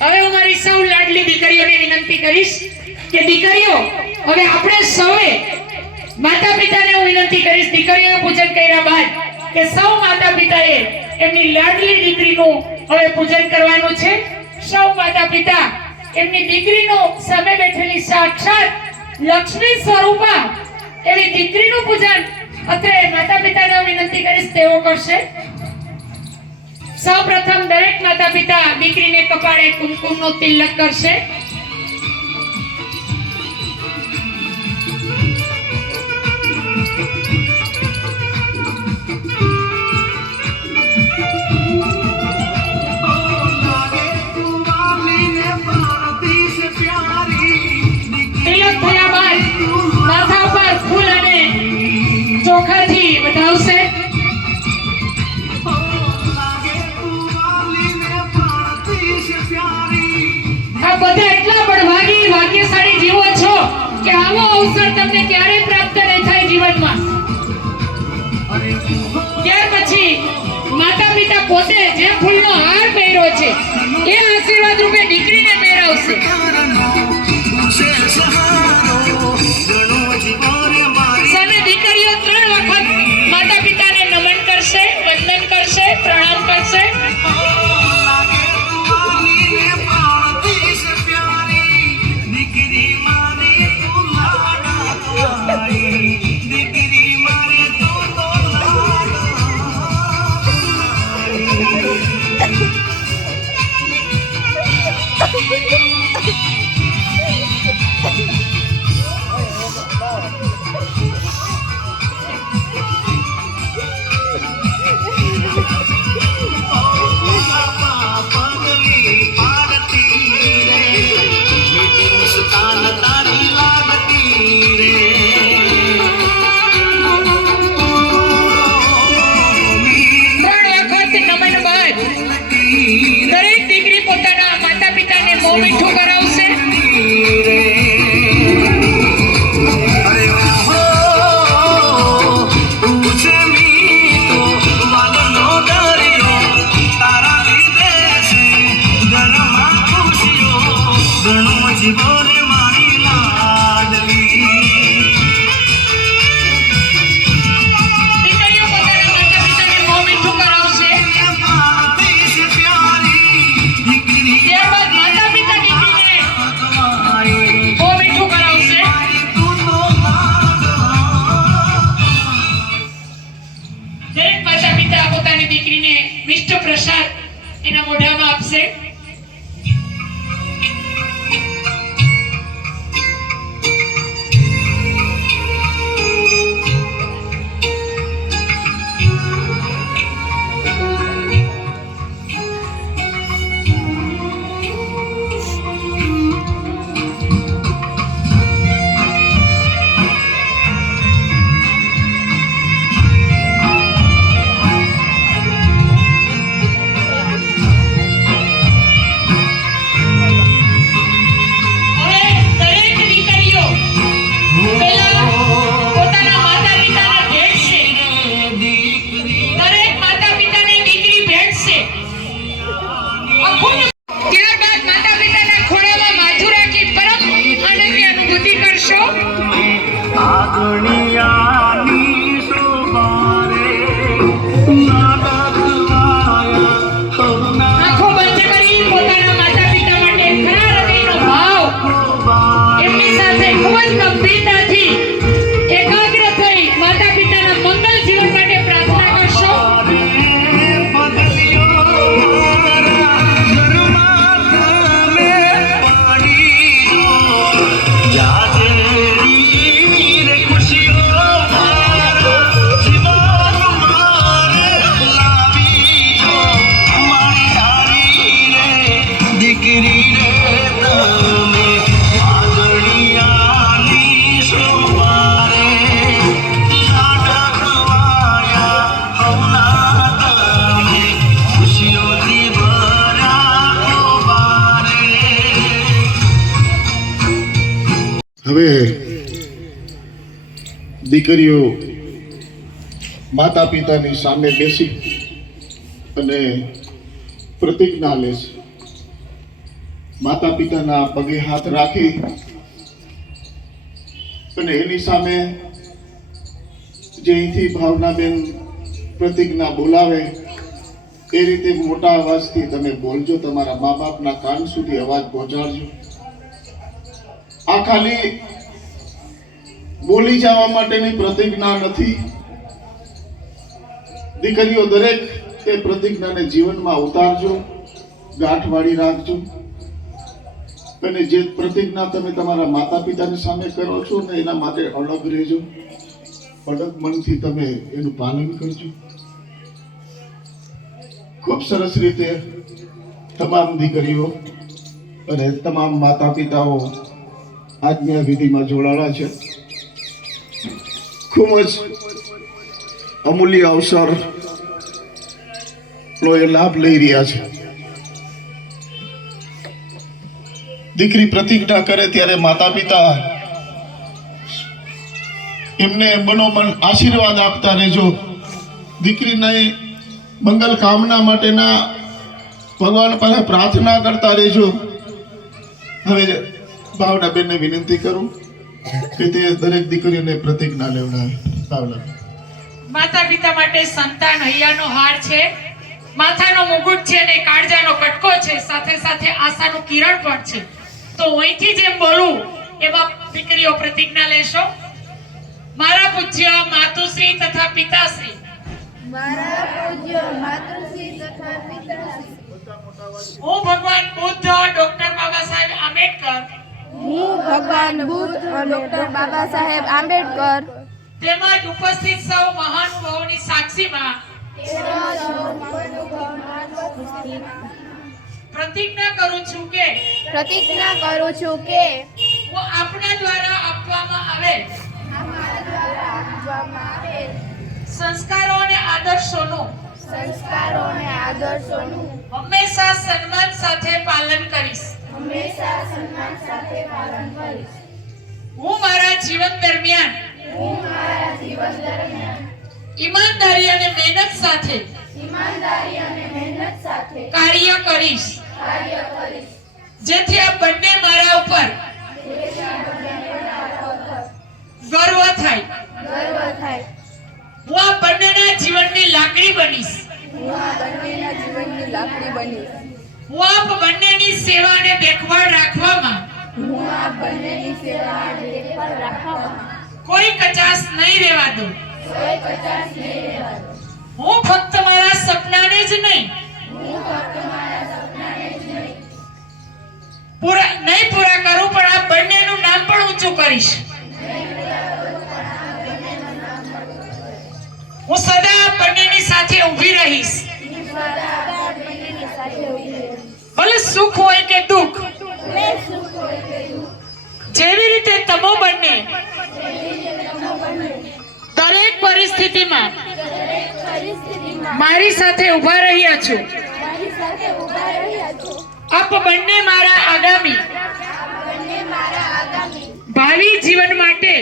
હવે હું મારી સૌ લાડલી દીકરીઓને વિનંતી કરીશ કે દીકરીઓ, હવે આપણે સૌએ માતા પિતાને હું વિનંતી કરીશ, દીકરીઓએ પૂજન કર્યા બાદ કે સૌ માતા પિતાએ એમની લાડલી દીકરીનું હવે પૂજન કરવાનું છે. સૌ માતા પિતા એમની દીકરીનું સામે બેઠેલી સાક્ષાત લક્ષ્મી સ્વરૂપા એવી દીકરીનું પૂજન અત્રે માતા પિતાને હું વિનંતી કરીશ તેઓ કરશે. સૌપ્રથમ દરેક માતા પિતા દીકરીને કપાળે કુમકુમનો તિલક કરશે. તિલક થયા બાદ માથા પર ફૂલ અને ચોખાથી વધાવશે. આ બધા એટલા બળભાગી ભાગ્યશાળી જીવો છો કે આવો અવસર તમને ક્યારેય પ્રાપ્ત નહીં થાય જીવનમાં. ત્યાર પછી માતા પિતા પોતે જે ફૂલનો હાર પહેર્યો છે એ આશીર્વાદ રૂપે દીકરીને પહેરાવશે. સામે દીકરીઓ 3 વખત માતા પિતાને નમન કરશે, વંદન કરશે, પ્રણામ કરશે. મીઠું કરાવશે. મિષ્ટ પ્રસાદ એના મોઢામાં આપશે. દીકરીઓ માતા પિતાની સામે બેસી અને પ્રતિજ્ઞા લે છે. માતા પિતાના પગે હાથ રાખી અને એની સામે જે અહીંથી ભાવનાબેન પ્રતિજ્ઞા બોલાવે એ રીતે મોટા અવાજથી તમે બોલજો. તમારા મા બાપના કાન સુધી અવાજ પહોંચાડજો. આ ખાલી બોલી જવા માટેની પ્રતિજ્ઞા નથી. દીકરીઓ દરેક એ પ્રતિજ્ઞાને જીવનમાં ઉતારજો, ગાંઠવાળી રાખજો. અને જે પ્રતિજ્ઞા તમે તમારા માતા પિતાની સામે કરો છો ને એના માટે અડગ રહેજો. અડગ મનથી તમે એનું પાલન કરજો. ખૂબ સરસ રીતે તમામ દીકરીઓ અને તમામ માતા પિતાઓ આજની આ વિધિમાં જોડાણા છે. ખૂબ જ અમૂલ્ય અવસર નો એ લાભ લઈ રહ્યા છે. દીકરી પ્રતિજ્ઞા કરે ત્યારે માતા પિતા એમને મનોમન આશીર્વાદ આપતા રહેજો. દીકરીને મંગલ કામના માટેના ભગવાન પાસે પ્રાર્થના કરતા રહેજો. હવે ભાવનાબેનને વિનંતી કરું કે તે દરેક દીકરીઓને પ્રતિજ્ઞા લેવડાવે. ભાવના માતા પિતા માટે સંતાન હૈયાનો હાર છે, માથાનો મુગુટ છે અને કાળજાનો કટકો છે, સાથે સાથે આશાનું કિરણ પણ છે. તો હું અહીંથી જેમ બોલું એમાં દીકરીઓ પ્રતિજ્ઞા લેશો. મારા પૂજ્ય માતુશ્રી તથા પિતાશ્રી, મારા પૂજ્ય માતૃશ્રી તથા પિતાશ્રી, હું ભગવાન બુદ્ધ ડોક્ટર બાબા સાહેબ આંબેડકર હું ભગવાન બુદ્ધ ડોક્ટર બાબા સાહેબ આંબેડકર તેમજ ઉપસ્થિત સૌ મહાનુભાવોની સાક્ષીમાં પ્રતિજ્ઞા કરું છું કે પ્રતિજ્ઞા કરું છું કે હું આપણા દ્વારા આપવામાં આવેલ સંસ્કારો અને આદર્શોનું સંસ્કારો અને આદર્શોનું હંમેશા સન્માન સાથે પાલન કરીશ. હંમેશા સન્માન સાથે પાલન કરીશ. હું મારા જીવન દરમિયાન હું મારા જીવન દરમિયાન ઈમાનદારી અને મહેનત સાથે ઈમાનદારી અને મહેનત સાથે કાર્ય કરીશ, કાર્ય કરીશ, જેથી આ બંને મારા ઉપર ગર્વ થાય. ગર્વ થાય. હું આ બંનેના જીવનની લાકડી બનીશ. હું આ બંનેના જીવનની લાકડી બનીશ. હું આ બંનેની સેવા અને દેખભાળ રાખવામાં હું આ બંનેની સેવાને દેખભાળ રાખવામાં કોઈ કચાશ નહીં રહેવા દઉં. કોઈ કચાશ નહીં રહેવા દઉં. હું ફક્ત મારા સપનાને જ નહીં હું ફક્ત મારા સપનાને જ નહીં પૂરા કરું, પણ આ બંનેનું નામ પણ ઊંચું કરીશ. હું સદા આ બંનેની સાથે ઊભી રહીશ. આ બંનેની સાથે ઊભી રહીશ. ભલે સુખ હોય કે દુઃખ, ભલે સુખ હોય કે દુઃખ, જેવી રીતે તમો બંને દરેક પરિસ્થિતિમાં દરેક પરિસ્થિતિમાં મારી સાથે ઊભા રહ્યા છો. મારી સાથે ઊભા રહ્યા છો. આપ બંને મારા આગામી બંને મારા આગામી ભાવિ જીવન માટે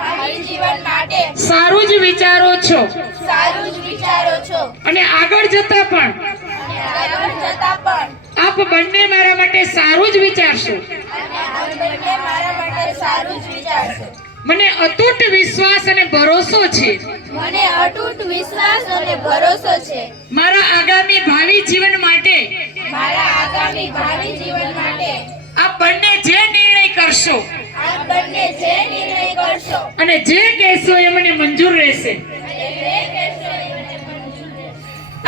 ભાવિ જીવન માટે સારું જ વિચારો છો સારું જ વિચારો છો અને આગળ જતા પણ અને આગળ જતા પણ આપ બંને મારા માટે સારું જ વિચારશો. અને આ બંને મારા માટે સારું જ વિચારશો. મને અતૂટ વિશ્વાસ અને ભરોસો છે મને અતૂટ વિશ્વાસ અને ભરોસો છે મારા આગામી ભાવિ જીવન માટે મારા આગામી ભાવિ જીવન માટે આપ બંને જે નિર્ણય કરશો આપ બંને જે નિર્ણય કરશો અને જે કહેશો એ મને મંજૂર રહેશે. અને જે કહેશો એ મને મંજૂર રહેશે.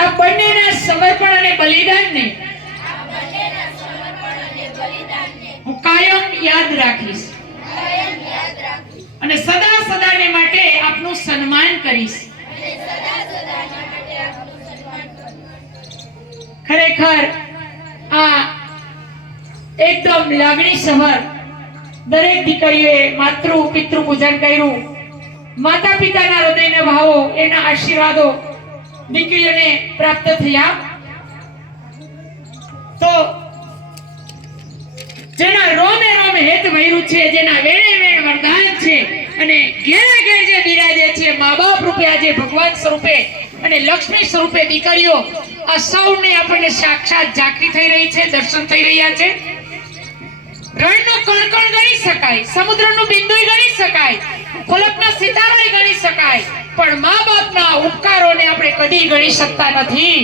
આ બંનેના સમર્પણ અને બલિદાનને આ બંનેના સમર્પણ અને બલિદાનને હું કાયમ યાદ રાખીશ કાયમ યાદ રાખીશ અને સદા સદાને માટે આપનું સન્માન કરીશ. અને સદા સદાના માટે આપનું સન્માન કરીશ. ખરેખર આ એકદમ લાગણીસભર દરેક દીકરીઓએ માતૃ પિતૃ પૂજન કર્યું. માતા પિતાના હૃદયના ભાવો, એના આશીર્વાદો દીકરીઓને પ્રાપ્ત થયા. તો જેના રોમે રોમ હેત ભર્યું છે, જેના વેણે વેણ વરદાન છે, અને ઘેરે ઘેર જે બિરાજે છે મા બાપ રૂપે આજે ભગવાન સ્વરૂપે અને લક્ષ્મી સ્વરૂપે દીકરીઓ આ સૌને આપણને સાક્ષાત ઝાંખી થઈ રહી છે, દર્શન થઈ રહ્યા છે. રણનું કણકણ ગણી શકાય, સમુદ્રનું બિંદુ ગણી શકાય, ફલકના સિતારા ગણી શકાય, પણ મા બાપના ઉપકારોને આપણે કદી ગણી શકતા નથી.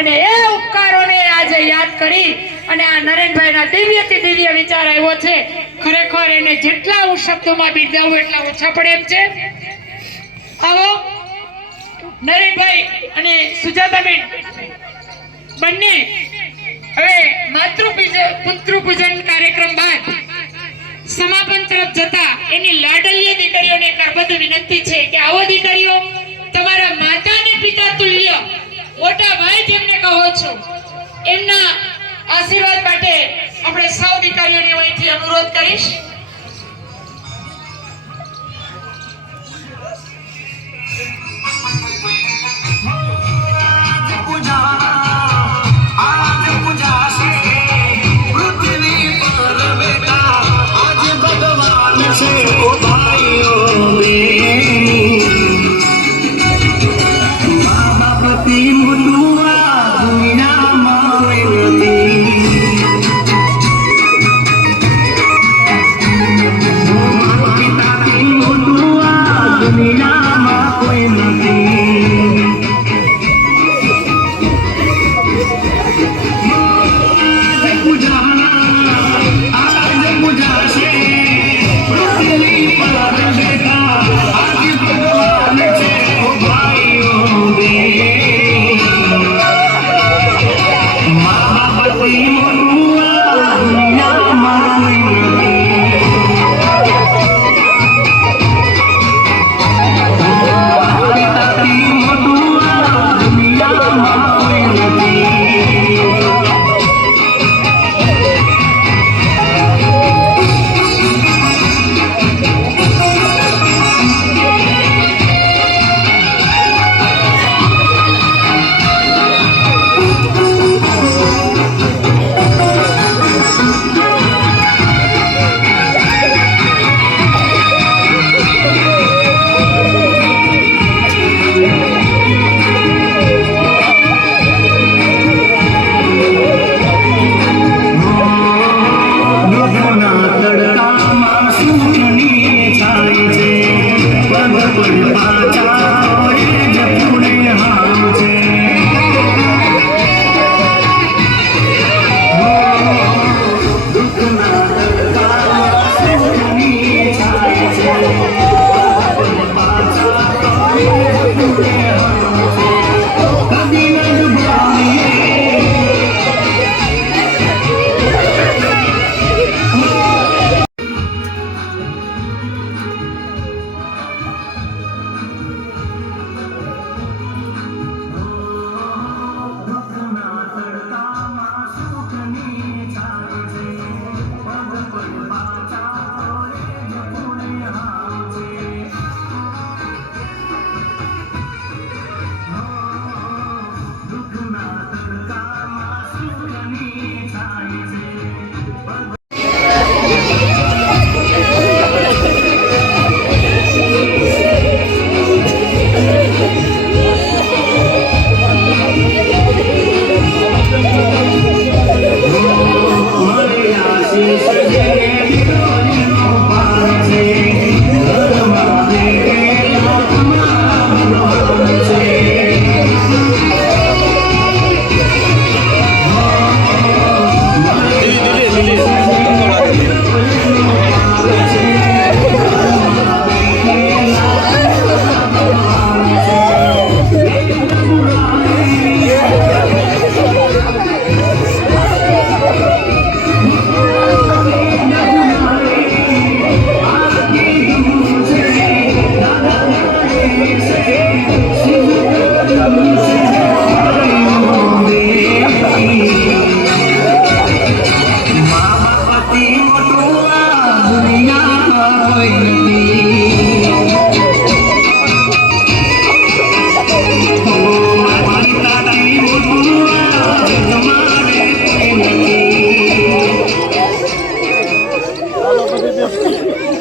અને એ ઉપકારોને આજે યાદ કરી અને આ નરેનભાઈના દિવ્યથી દિવ્ય વિચાર આવ્યો છે. ખરેખર એને જેટલા હું શબ્દોમાં બિરદાવું એટલા ઓછા પડે એમ છે. આવો નરેનભાઈ અને સુજાતાબેન બંને હવે પુત્ર પૂજન કાર્યક્રમ બાદ સમાપન તરફ જતા એની લાડલીય દીકરીઓને એક અરબદ્ધ વિનંતી છે કે આવો દીકરીઓ, તમારા માતા અને પિતા તુલ્ય મોટા ભાઈ જેમને કહો છો એમના આશીર્વાદ માટે આપણે સૌ દીકરીઓને અહીંથી અનુરોધ કરીશ.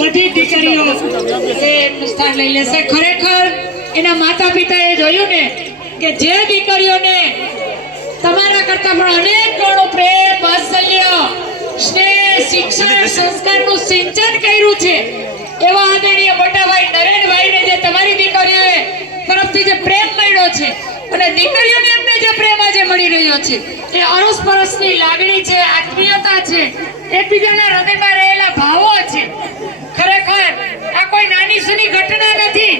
બધી દીકરીઓ એ કે જે દીકરીઓને તમારા કરતા પણ અનેક ગણો પ્રેમ વાત્સલ્ય સ્નેહ શિક્ષણ સંસ્કારનું સિંચન કર્યું છે એવા આદરણીય મોટા ભાઈ નરેનભાઈને જે તમારી દીકરીઓએ તરફથી જે પ્રેમ મળ્યો છે અને દીકરીઓને એમને જે પ્રેમ આજે મળી રહ્યો છે એ અરસપરસની લાગણી છે, આત્મીયતા છે, એકબીજાના હૃદયમાં રહેલા ભાવો છે. ખરેખર આ કોઈ નાની સૂની ઘટના નથી,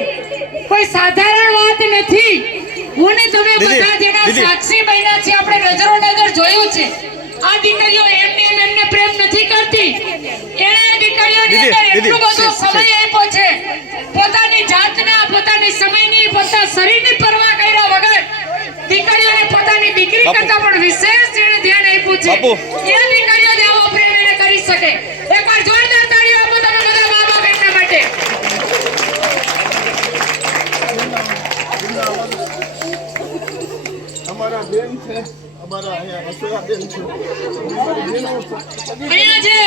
કોઈ સાધારણ વાત નથી. હું ને તમે બધા જેના સાક્ષી બન્યા છે, આપણે નજરો નજર જોયું છે. આ દીકરીઓ એમને પ્રેમ નથી કરતી. એણે દીકરીઓને એટલો બધો સમય આપ્યો છે, પોતાની જાતના, પોતાની સમયની, પોતાના શરીરની પરવા કર્યા વગર દીકરીઓને પોતાની દીકરી કરતા પણ વિશેષ એણે ધ્યાન આપ્યું છે. એ દીકરીઓ જ આવો પ્રેમ એને કરી શકે. એકવાર જોરદાર તાળીઓ આપો તમે બધા મા બાપ એમના માટે. અમારા બેન છે, અમારા અહીંયા રસોયા બેન છે. અહીંયા જે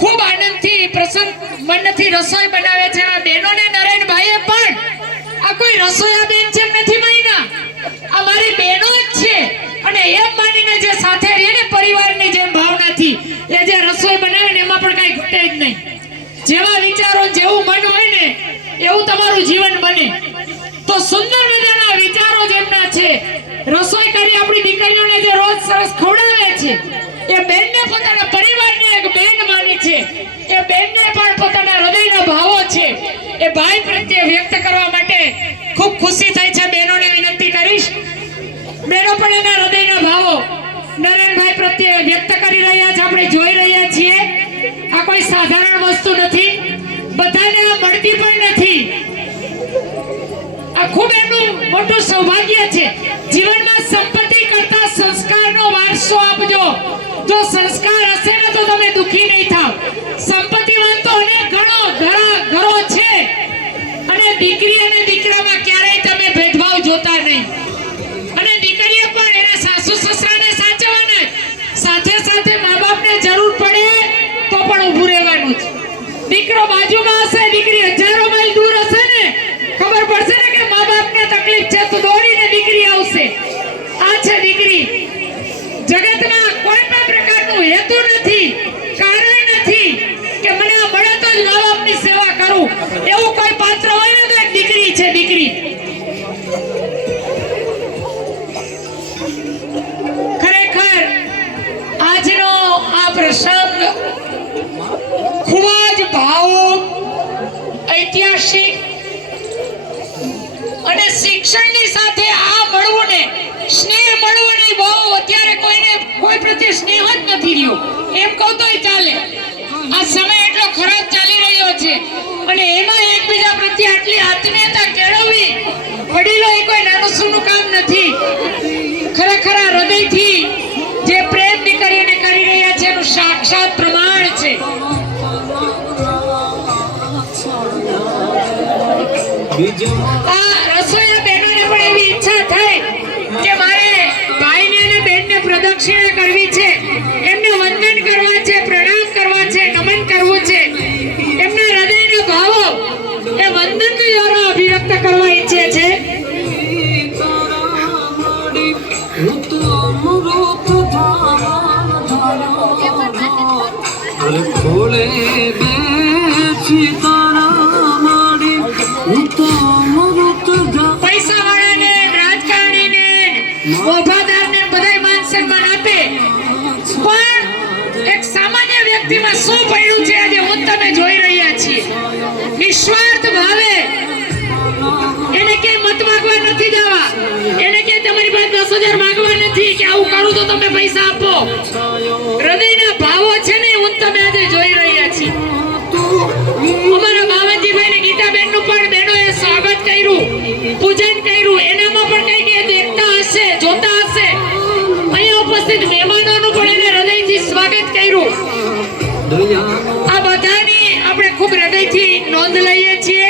ખૂબ આનંદથી પ્રસન્ન મનથી રસોઈ બનાવે છે આ બહેનોને નરેનભાઈએ પણ આ કોઈ રસોયા બેન છે નથી માન્યા, આ મારી બહેનો જ છે. અને એમ માનીને જે સાથે રહીને પરિવારની જેમ ભાવનાથી એ જે રસોઈ બનાવે ને એમાં પણ કઈ ઘટે જ નહીં. જેવા વિચારો જેવું મન હોય ને એવું તમારું જીવન બને. તો સુંદર મજાના વિચારો જેમના છે, રસોઈ કરી આપણી દીકરીઓને જે રોજ સરસ ખવડાવે છે, એ બેનને પોતાના પરિવારની એક બેન માની છે. એ બેનને પણ પોતાના હૃદયના ભાવો છે એ ભાઈ પ્રત્યે વ્યક્ત કરવા માટે ખૂબ ખુશી થાય છે. બહેનોને વિનંતી કરીશ, બહેનો પણ એના હૃદયના ભાવો નરેનભાઈ પ્રત્યે વ્યક્ત કરી રહ્યા છે. આપણે જોઈ રહ્યા છીએ આ કોઈ સાધારણ વસ્તુ નથી, બધાને આ મળતી પણ નથી. આ ખૂબ એમનું મોટું સૌભાગ્ય છે. જીવનમાં સંપત્તિ કરતા સંસ્કારનો વારસો આપજો. જો સંસ્કાર હશે ને તો તમે દુખી નહીં થાવ. સંપત્તિવાન તો અનેક ઘરો છે, અને દીકરી અને દીકરામાં ક્યારેય તમે ભેદભાવ જોતા નહીં. અને દીકરીએ પણ એના સાસુ સસરાને સાચવવાના, સાથે સાથે મા બાપને જરૂર પડે તો પણ ઊભું રહેવાનું છે. દીકરો બાજુમાં હશે, દીકરી હજારો માઇલ દૂર હશે ને, ખબર પડશે ને કે મા બાપને તકલીફ છે તો દોડીને દીકરી આવશે. આ છે દીકરી. જગતમાં કોઈ પણ પ્રકારનું હેતુ નથી, કારણ નથી કે મને આ મળે તો જ મા બાપની સેવા કરું, એવું કોઈ પાત્ર હોય ને તો એક દીકરી છે. દીકરી ખરેખર આજનો આ પ્રસંગ ખૂબ જ ભાવુક, ઐતિહાસિક અને શિક્ષણની સાથે આ મળવું ને સ્નેહ મળવું નહીં. બહુ અત્યારે કોઈ પ્રત્યે સ્નેહ જ નથી રહ્યો એમ કહું તોય ચાલે. આ સમય એટલો ખરાબ ચાલી રહ્યો છે અને એમાં એકબીજા પ્રત્યે આટલી આત્મીયતા કેળવવી વડીલો એ કોઈ નાનું સૂનું કામ નથી. ખરેખર આ હૃદયથી જે પ્રેમ દીકરીઓને કરી રહ્યા છે એનું સાક્ષાત પ્રમાણ છે. આ રસોઈયા બહેનોને પણ એવી ઈચ્છા થાય કે મારે ભાઈને અને બહેનને પ્રદક્ષિણા કરવી છે, એમને વંદન કરવા છે, પ્રણામ કરવા છે, નમન કરવું છે. એમના હૃદયના ભાવો એ વંદન દ્વારા અભિવ્યક્ત કરવા ઈચ્છે છે. ખોલે પૈસા વાળાને, રાજકારણીને, વફાદારને બધાય માન સન્માન આપે, પણ એક સામાન્ય વ્યક્તિમાં શું પડ્યું છે આજે હું તમે જોઈ રહ્યા છીએ. નિસ્વાર્થ ભાવે એને ક્યાંય મત માંગવા નથી જવા, એને ક્યાંય તમારી પાસે 10,000 માંગવા નથી કે આવું કરું તો તમે પૈસા આપો. હૃદયના ભાવો છે ને હું તમે આજે જોઈ રહ્યા છીએ. અમારા બાવનજીભાઈ ને ગીતાબેન નું પણ બહેનોએ સ્વાગત કર્યું, પૂજન કર્યું. એનામાં પણ કઈ દેખતા હશે, જોતા હશે. અહીંયા ઉપસ્થિત મહેમાનોનું પણ એને હૃદયથી સ્વાગત કર્યું. આ બધાની આપણે ખૂબ હૃદયથી નોંધ લઈએ છીએ.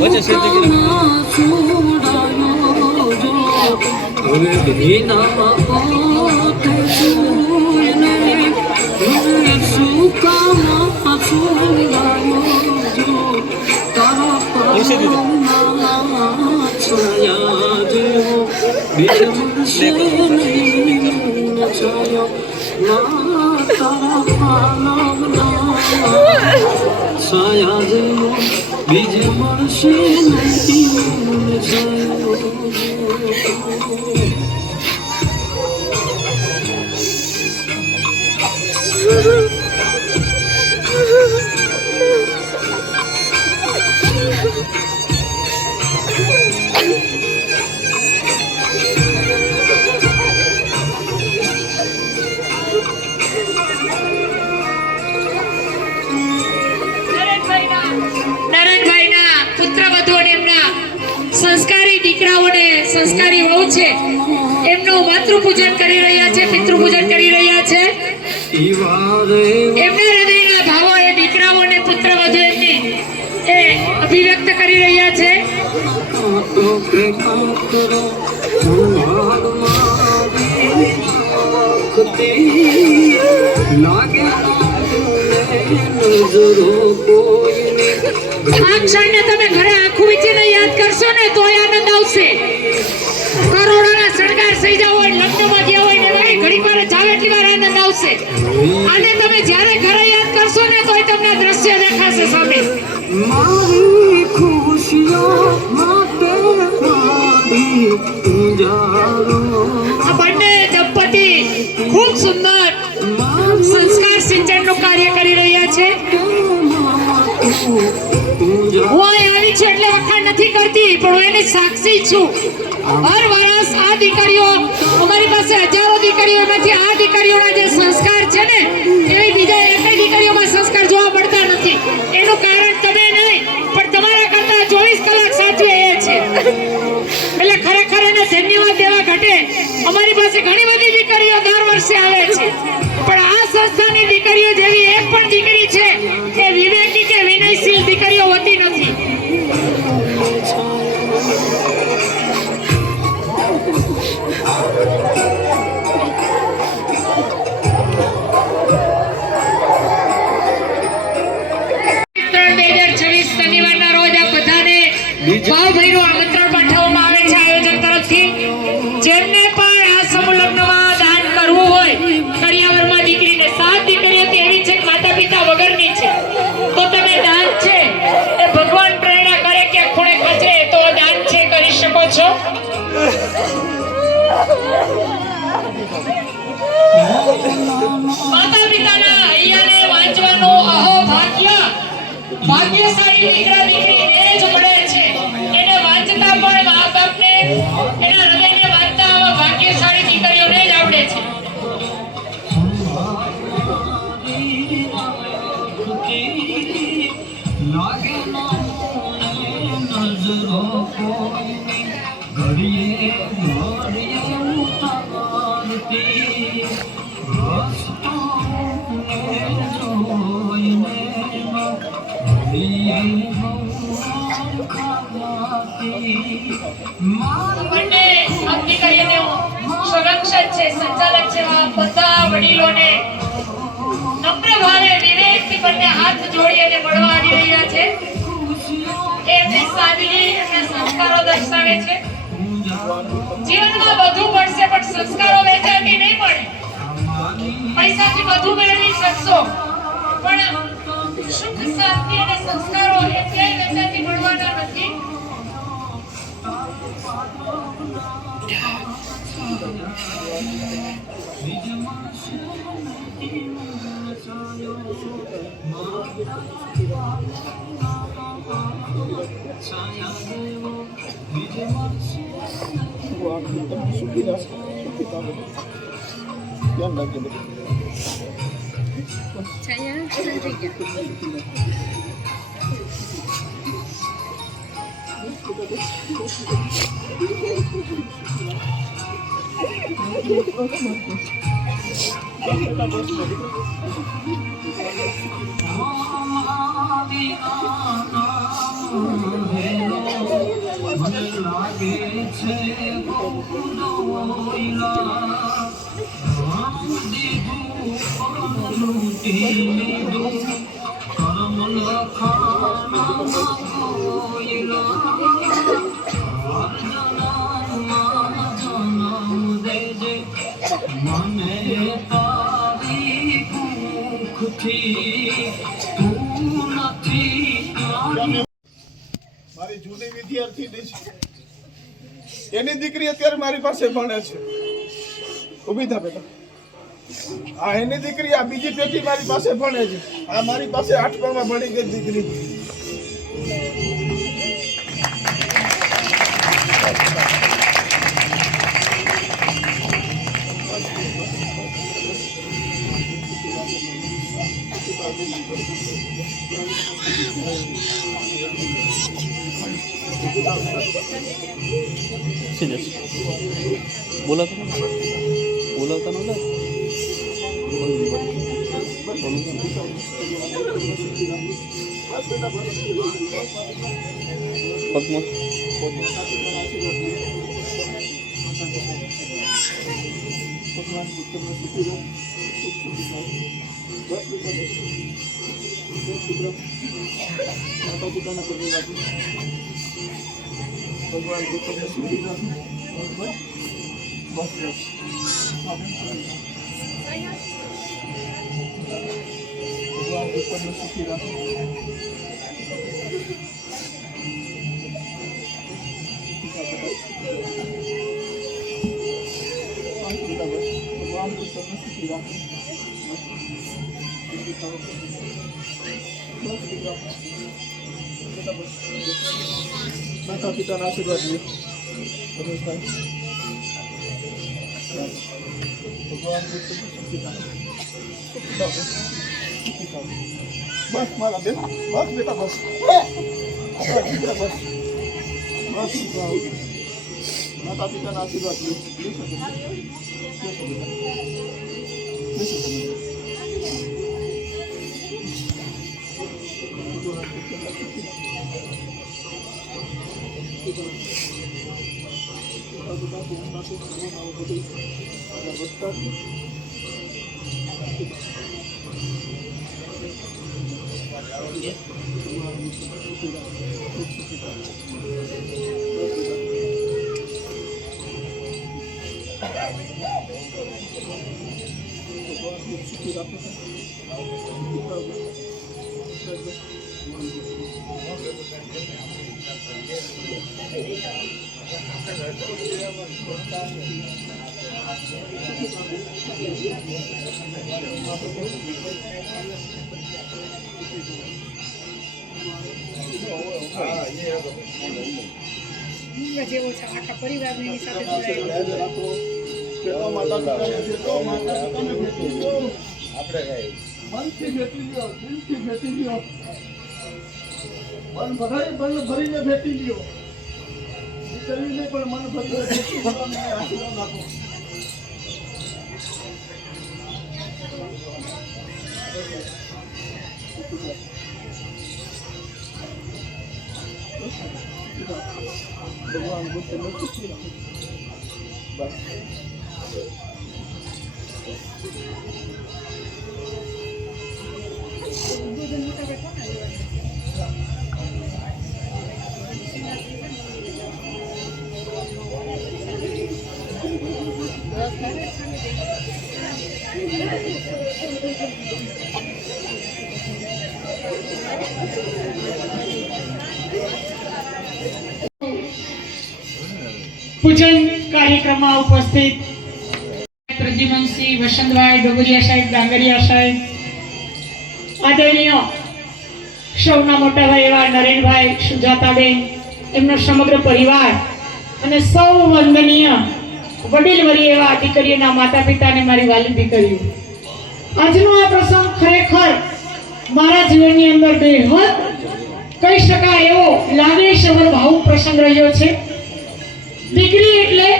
વચ્ચે સેજગીને સુકામાં બીજે મળશે નહીં છાયો નરેનભાઈના પુત્રવધુ અને એમના સંસ્કારી દીકરાઓને સંસ્કારી વહુ છે એમનું માતૃપૂજન કરી રહ્યા છે, પિતૃપૂજન કરી રહ્યા છે. એમના હૃદયના ભાવો એ દીકરાઓ અને પુત્રવધુ એમની એ અભિવ્યક્ત કરી રહ્યા છે. આ ક્ષણને તમે ઘરે આંખું વીંચીને યાદ કરશો ને તોય આનંદ આવશે. કરોડોના શણગાર સજાવ હોય, લગ્નમાં ગયા હોય ને એમાં ઘડીક વાર જાવ એટલી વાર આનંદ આવશે. અને તમે જ્યારે ઘરે યાદ કરશો ને તોય તમને દ્રશ્ય દેખાશે સામે. મારી ખુશીઓ માટે મારી ઉજારો આ બંને દંપતી ખૂબ સુંદર સંસ્કાર સિંચનનું કાર્ય કરી રહ્યા છે. હું અહીં આવી છું એટલે વખાણ નથી કરતી, પણ હું એની સાક્ષી છું. હર વર્ષ આ દીકરીઓ, અમારી પાસે હજારો દીકરીઓ, એમાંથી આ દીકરીઓના જે સંસ્કાર છે ને એવી બીજા એકેય દીકરીઓમાં સંસ્કાર જોવા મળતા નથી. એનું કારણ તમે નહીં પણ તમારા કરતા 24 કલાક સાચવે એ છે. એટલે ખરેખર એને ધન્યવાદ દેવા ઘટે. અમારી પાસે ઘણી બધી દીકરીઓ દર વર્ષે આવે છે, પણ આ સંસ્થાની દીકરીઓ જેવી એક પણ દીકરી છે એ વિવેકી કે વિનયશીલ દીકરીઓ હોતી નથી. શનિવારના રોજ આ બધાને ભાવભર્યું આમંત્રણ પાઠવવામાં આવે છે આયોજક તરફથી. જેમને પણ આ સમૂહ લગ્નમાં દાન કરવું હોય, કરિયાવરમાં દીકરીને 7 દીકરીઓ તો એવી છે કે માતા પિતા વગરની છે, તો તમે દાન છે એ ભગવાન પ્રેરણા કરે કે ખૂણે ખચે તો દાન છે કરી શકો છો. માતા પિતાના હૈયાને વાંચવાનું અહો ભાગ્ય, ભાગ્યશાળી દીકરા દીકરી એને જ મળે છે. એને વાંચતા પણ મા બાપને એના હૃદયને વાંચતા આવા ભાગ્યશાળી દીકરીઓને જ આવડે છે. નજરો કોઈની ઘડીએ ઘડીએ ઉતારતી રસ્તોને જોઈને ઘડીએ બંને આ દીકરીઓનું સંરક્ષક છે, સંચાલક છે, આ બધા વડીલોને નમ્ર ભાવે વિવેકથી બંને હાથ જોડી અને મળવા આવી રહ્યા છે. એમની સાદગી અને સંસ્કારો દર્શાવે છે. જીવનમાં બધું મળશે પણ સંસ્કારો વેચાતી નહીં મળે. પૈસાથી બધું મેળવી શકશો પણ સુખ શાંતિ અને સંસ્કારો એ ક્યાંય વેચાતી મળવાના નથી. મને લાગે છે દીધું લૂટી લીધું લખાણમાં કોયલા જન્મ દેજે મને તારી ભૂખથી તું નથી મારી મારી જૂની વિદ્યાર્થીની છે, એની દીકરી અત્યારે મારી પાસે ભણે છે. ઊભી થા બેટા. આ એની દીકરી, આ બીજી પેટી મારી પાસે ભણે છે. આ મારી પાસે 8માં ભણી ગઈ દીકરી. સિરિયસ બોલાવતા નહોતા. પગમાં ભગવાન તમને સુખી રાખે. બસ બસ. ભગવાન તમને સુખી રાખે. ભગવાન તમને સુખી રાખે. માતા પિતાના આશીર્વાદ લે. રમેશભાઈ, ભગવાન તમને સુખી રાખે. બસ મારા બેન, બસ બેટા, બસ બસ. માતા પિતાના આશીર્વાદ લે. જેવો છે આખા પરિવારની સાથે જોડાયેલો. મનથી ભેટી લ્યો, દિલથી ભેટી લ્યો, મન ભરીને ભેટી લ્યો. દીકરીને પણ મન ભરીને ભેટી ભરવાને આશીર્વાદ આપો. ભગવાન તમને સુખી રાખે. બસ. પૂજન કાર્યક્રમમાં ઉપસ્થિત પ્રદ્યુમનસિંહ વસંતભાઈ ડોગરિયા સાહેબ, ડાંગરિયા સાહેબ, આદરણીય સૌના મોટાભાઈ એવા નરેનભાઈ, સુજાતાબેન, એમનો સમગ્ર પરિવાર અને સૌ વંદનીય વડીલવરી એવા દીકરીઓના માતા પિતા અને મારી વાલી દીકરીઓ, આજનો આ પ્રસંગ ખરેખર મારા જીવનની અંદર બેહદ કહી શકાય એવો લાગણીસભર ભાવુક પ્રસંગ રહ્યો છે. દીકરી એટલે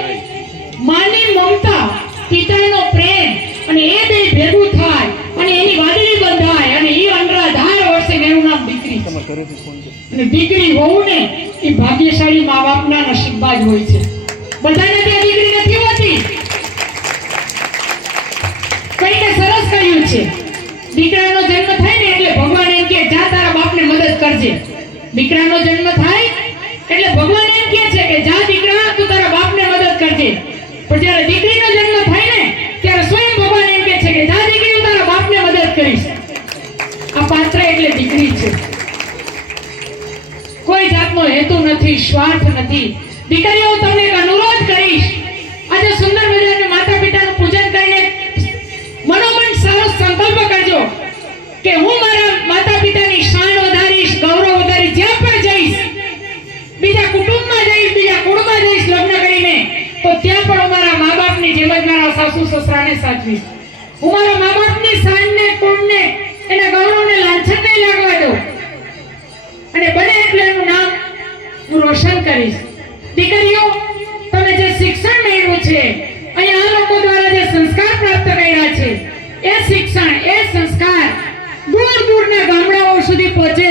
માની મમતા, પિતાનો પ્રેમ, અને એ બે ભેગું થાય અને એની વાદળી બંધાય અને એ અનરાધાર વર્ષે એનું નામ દીકરી. અને દીકરી હોવું ને એ ભાગ્યશાળી મા બાપના નસીબમાં જ હોય છે. બધાને ત્યાં દીકરી નથી હોતી. કઈને સરસ કહ્યું છે, દીકરાનો જન્મ થાય ને એટલે ભગવાન એમ કે જા તારા કરજે. દીકરાનો જન્મ થાય એટલે ભગવાન એમ કહે છે કે જા દીકરા તું તારા બાપને મદદ કરજે. પણ જ્યારે દીકરીનો જન્મ થાય ને ત્યારે સ્વયં ભગવાન એમ કહે છે કે જા દીકરી હું તારા બાપને મદદ કરીશ. આ પાત્ર એટલે દીકરી છે. કોઈ જાતનો હેતુ નથી, સ્વાર્થ નથી. દીકરીઓ હું તમને એક અનુરોધ કરીશ, આજે સુંદર મજાના માતા પિતાનું પૂજન કરીને મનોમન સારો સંકલ્પ કરજો કે હું મારા માતા પિતાની શાન વધારીશ, ગૌરવ વધારીશ. જ્યાં પણ જઈશ, બીજા કુટુંબમાં જઈશ, બીજા કુળમાં જઈશ લગ્ન કરીને, તો ત્યાં પણ હું મારા મા બાપની જેમ જ મારા સાસુ સસરાને સાચવીશ. હું મારા મા બાપની શાનને, કુળને, એના ગૌરવને લાંછન નહીં લાગવા દઉં અને બને એટલે એનું નામ હું રોશન કરીશ. દીકરીઓ, તમે જે શિક્ષણ મેળવ્યું છે, અહીંયા આ લોકો દ્વારા જે સંસ્કાર પ્રાપ્ત કર્યા છે, એ શિક્ષણ, એ સંસ્કાર દૂર દૂરના ગામડાઓ સુધી પહોંચે.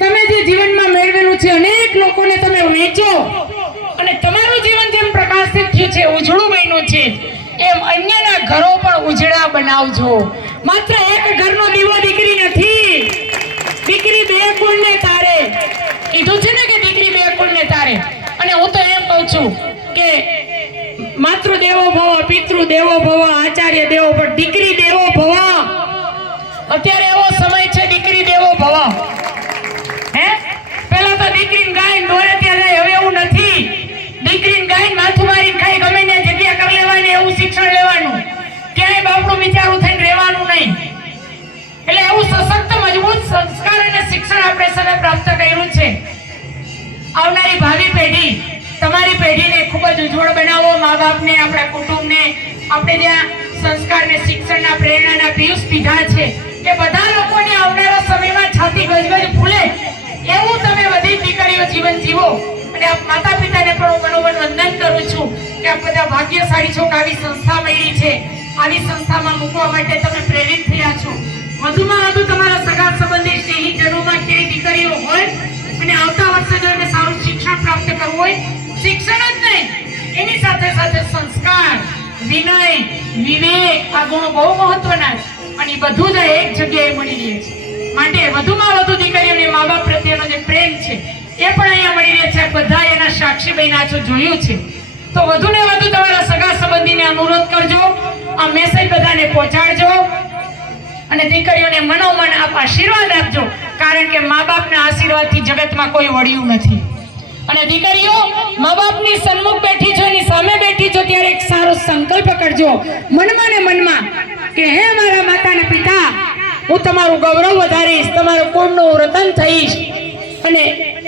તમે જે જીવનમાં મેળવેલું છે અનેક લોકોને તમે વેચો અને તમારું જીવન જેમ પ્રકાશિત થયું છે, ઉજળું બન્યું છે, એમ અન્યના ઘરો પણ ઉજળા બનાવજો. માત્ર એક ઘરનો દીવો દીકરી નથી. દીકરી બે કુળને તારે. કીધું છે ને કે દીકરી બે કુળને તારે. અને હું તો એમ કહું છું કે માતૃ દેવો ભવ, પિતૃ દેવો ભવ, આચાર્ય દેવો ભવ, દીકરી દેવો ભવ. અત્યારે એવો સમય છે દીકરી દેવો ભવ. હે, પેલા તો દીકરીને ગાય દોરે ત્યાં જાય, હવે એવું નથી. દીકરીને ગાય માથું મારી ખાઈ ગમે ત્યાં જગ્યા કરી લેવાની, એવું શિક્ષણ લેવાનું. ક્યાંય બાપડું વિચારું થઈને રહેવાનું નહીં. એટલે એવું સશક્ત મજબૂત સંસ્કાર અને શિક્ષણ આપણે સૌએ પ્રાપ્ત કર્યું છે. આવનારી ભાવિ પેઢી, તમારી પેઢીને ખૂબ જ ઉજ્જવળ બનાવો. મા બાપને, આપણા કુટુંબને, આપણે જ્યાં સંસ્કારને શિક્ષણના પ્રેરણાના પિયુષ પીધા છે, કે બધા લોકોને આવનારા સમયમાં છાતી ગજગજ ફૂલે એવું તમે બધી દીકરીઓ જીવન જીવો. અને આપ માતા પિતાને પણ હું મનોમન વંદન કરું છું કે આપ બધા ભાગ્યશાળી છો કે આવી સંસ્થા મળી છે. આવી સંસ્થામાં મૂકવા માટે તમે પ્રેરિત થયા છો. વધુમાં વધુ તમારા સગા સંબંધી સ્નેહીજનોમાં ક્યાંય દીકરીઓ હોય અને આવતા વર્ષે જો એને સારું શિક્ષણ પ્રાપ્ત કરવું હોય, શિક્ષણ જ નહીં, એની સાથે સાથે સંસ્કાર, વિનય, વિવેક, આ ગુણો બહુ મહત્વના છે. અને એ બધું જ એક જગ્યાએ મળી રહે છે. માટે વધુમાં વધુ દીકરીઓને મા બાપ પ્રત્યેનો જે પ્રેમ છે એ પણ અહીંયા મળી રહે છે. બધા એના સાક્ષી બન્યા છો, જોયું છે. તો વધુ ને વધુ તમારા સગા સંબંધીને અનુરોધ કરજો, આ મેસેજ બધાને પહોંચાડજો અને દીકરીઓને મનોમન આપ આશીર્વાદ આપજો. કારણ કે મા બાપના આશીર્વાદથી જગતમાં કોઈ વળ્યું નથી. અને દીકરીઓ, મા બાપની સન્મુખ બેઠી છો, એની સામે બેઠી છો, ત્યારે એક સારો સંકલ્પ કરજો મનમાં ને મનમાં કે હે મારા માતા ને પિતા, હું તમારું ગૌરવ વધારીશ, તમારું કુળનું રતન થઈશ અને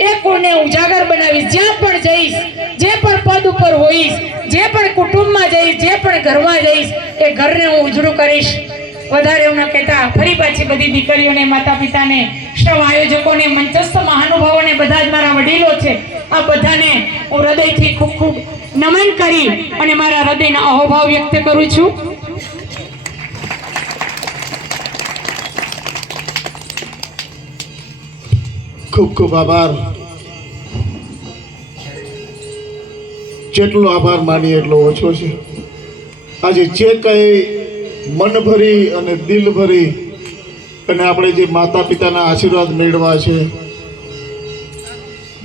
એ કુળને ઉજાગર બનાવીશ. જ્યાં પણ જઈશ, જે પણ પદ ઉપર હોઈશ, જે પણ કુટુંબમાં જઈશ, જે પણ ઘરમાં જઈશ, એ ઘરને હું ઉજળું કરીશ. વધારે એવું ન કહેતા ફરી પાછી બધી દીકરીઓને, માતા પિતાને, સૌ આયોજકોને, મંચસ્થ મહાનુભાવોને, બધા જ મારા વડીલો છે, આ બધાને હું હૃદયથી ખૂબ ખૂબ નમન કરી અને મારા હૃદયના અહોભાવ વ્યક્ત કરું છું. ખૂબ ખૂબ આભાર. જેટલો આભાર માનીએ એટલો ઓછો છે. આજે જે કંઈ મન ભરી અને દિલ ભરી અને આપણે જે માતા પિતાના આશીર્વાદ મેળવ્યા છે,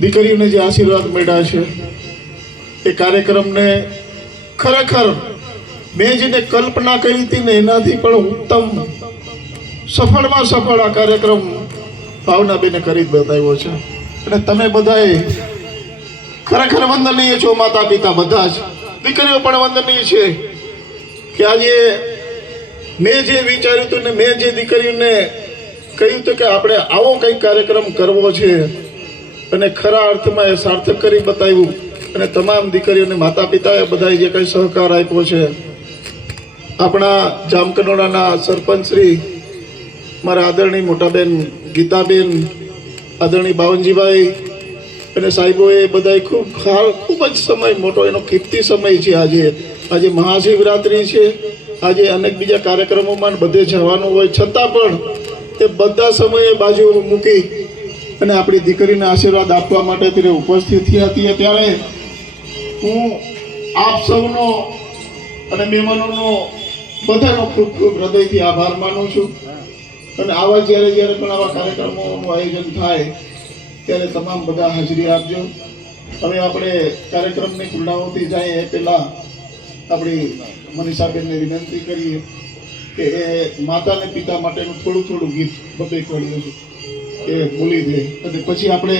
દીકરીઓને જે આશીર્વાદ મળ્યા છે, એ કાર્યક્રમને ખરેખર મેં જેને કલ્પના કરી હતી ને એનાથી પણ ઉત્તમ, સફળમાં સફળ આ કાર્યક્રમ ભાવનાબેને કરી જ બતાવ્યો છે. અને તમે બધાએ ખરેખર વંદનીય છો. માતા પિતા બધા જ, દીકરીઓ પણ વંદનીય છે કે આજે મેં જે વિચાર્યું હતું ને મેં જે દીકરીઓને કહ્યું હતું કે આપણે આવો કંઈક કાર્યક્રમ કરવો છે અને ખરા અર્થમાં એ સાર્થક કરી બતાવ્યું. અને તમામ દીકરીઓને માતા પિતાએ બધાએ જે કંઈ સહકાર આપ્યો છે, આપણા જામકંડોળાના સરપંચ શ્રી મારા આદરણીય મોટાબેન ગીતાબેન, આદરણીય બાવનજીભાઈ અને સાહેબોએ બધાએ ખૂબ જ સમય, મોટો એનો કિંમતી સમય છે. આજે મહાશિવરાત્રિ છે, આજે અનેક બીજા કાર્યક્રમોમાં બધે જવાનું હોય છતાં પણ એ બધા સમયે બાજુ મૂકી અને આપણી દીકરીને આશીર્વાદ આપવા માટે તેને ઉપસ્થિત થયા હતી. ત્યારે હું આપ સૌનો અને મહેમાનોનો બધાનો ખૂબ ખૂબ હૃદયથી આભાર માનું છું. અને આવા જ્યારે પણ આવા કાર્યક્રમોનું આયોજન થાય ત્યારે તમામ બધા હાજરી આપજો. હવે આપણે કાર્યક્રમની પૂર્ણાહુતિ જાય એ પહેલા આપણી મનીષાબેનને વિનંતી કરીએ કે એ માતા અને પિતા માટેનું થોડું ગીત બબે કર્યું છે એ બોલી દે અને પછી આપણે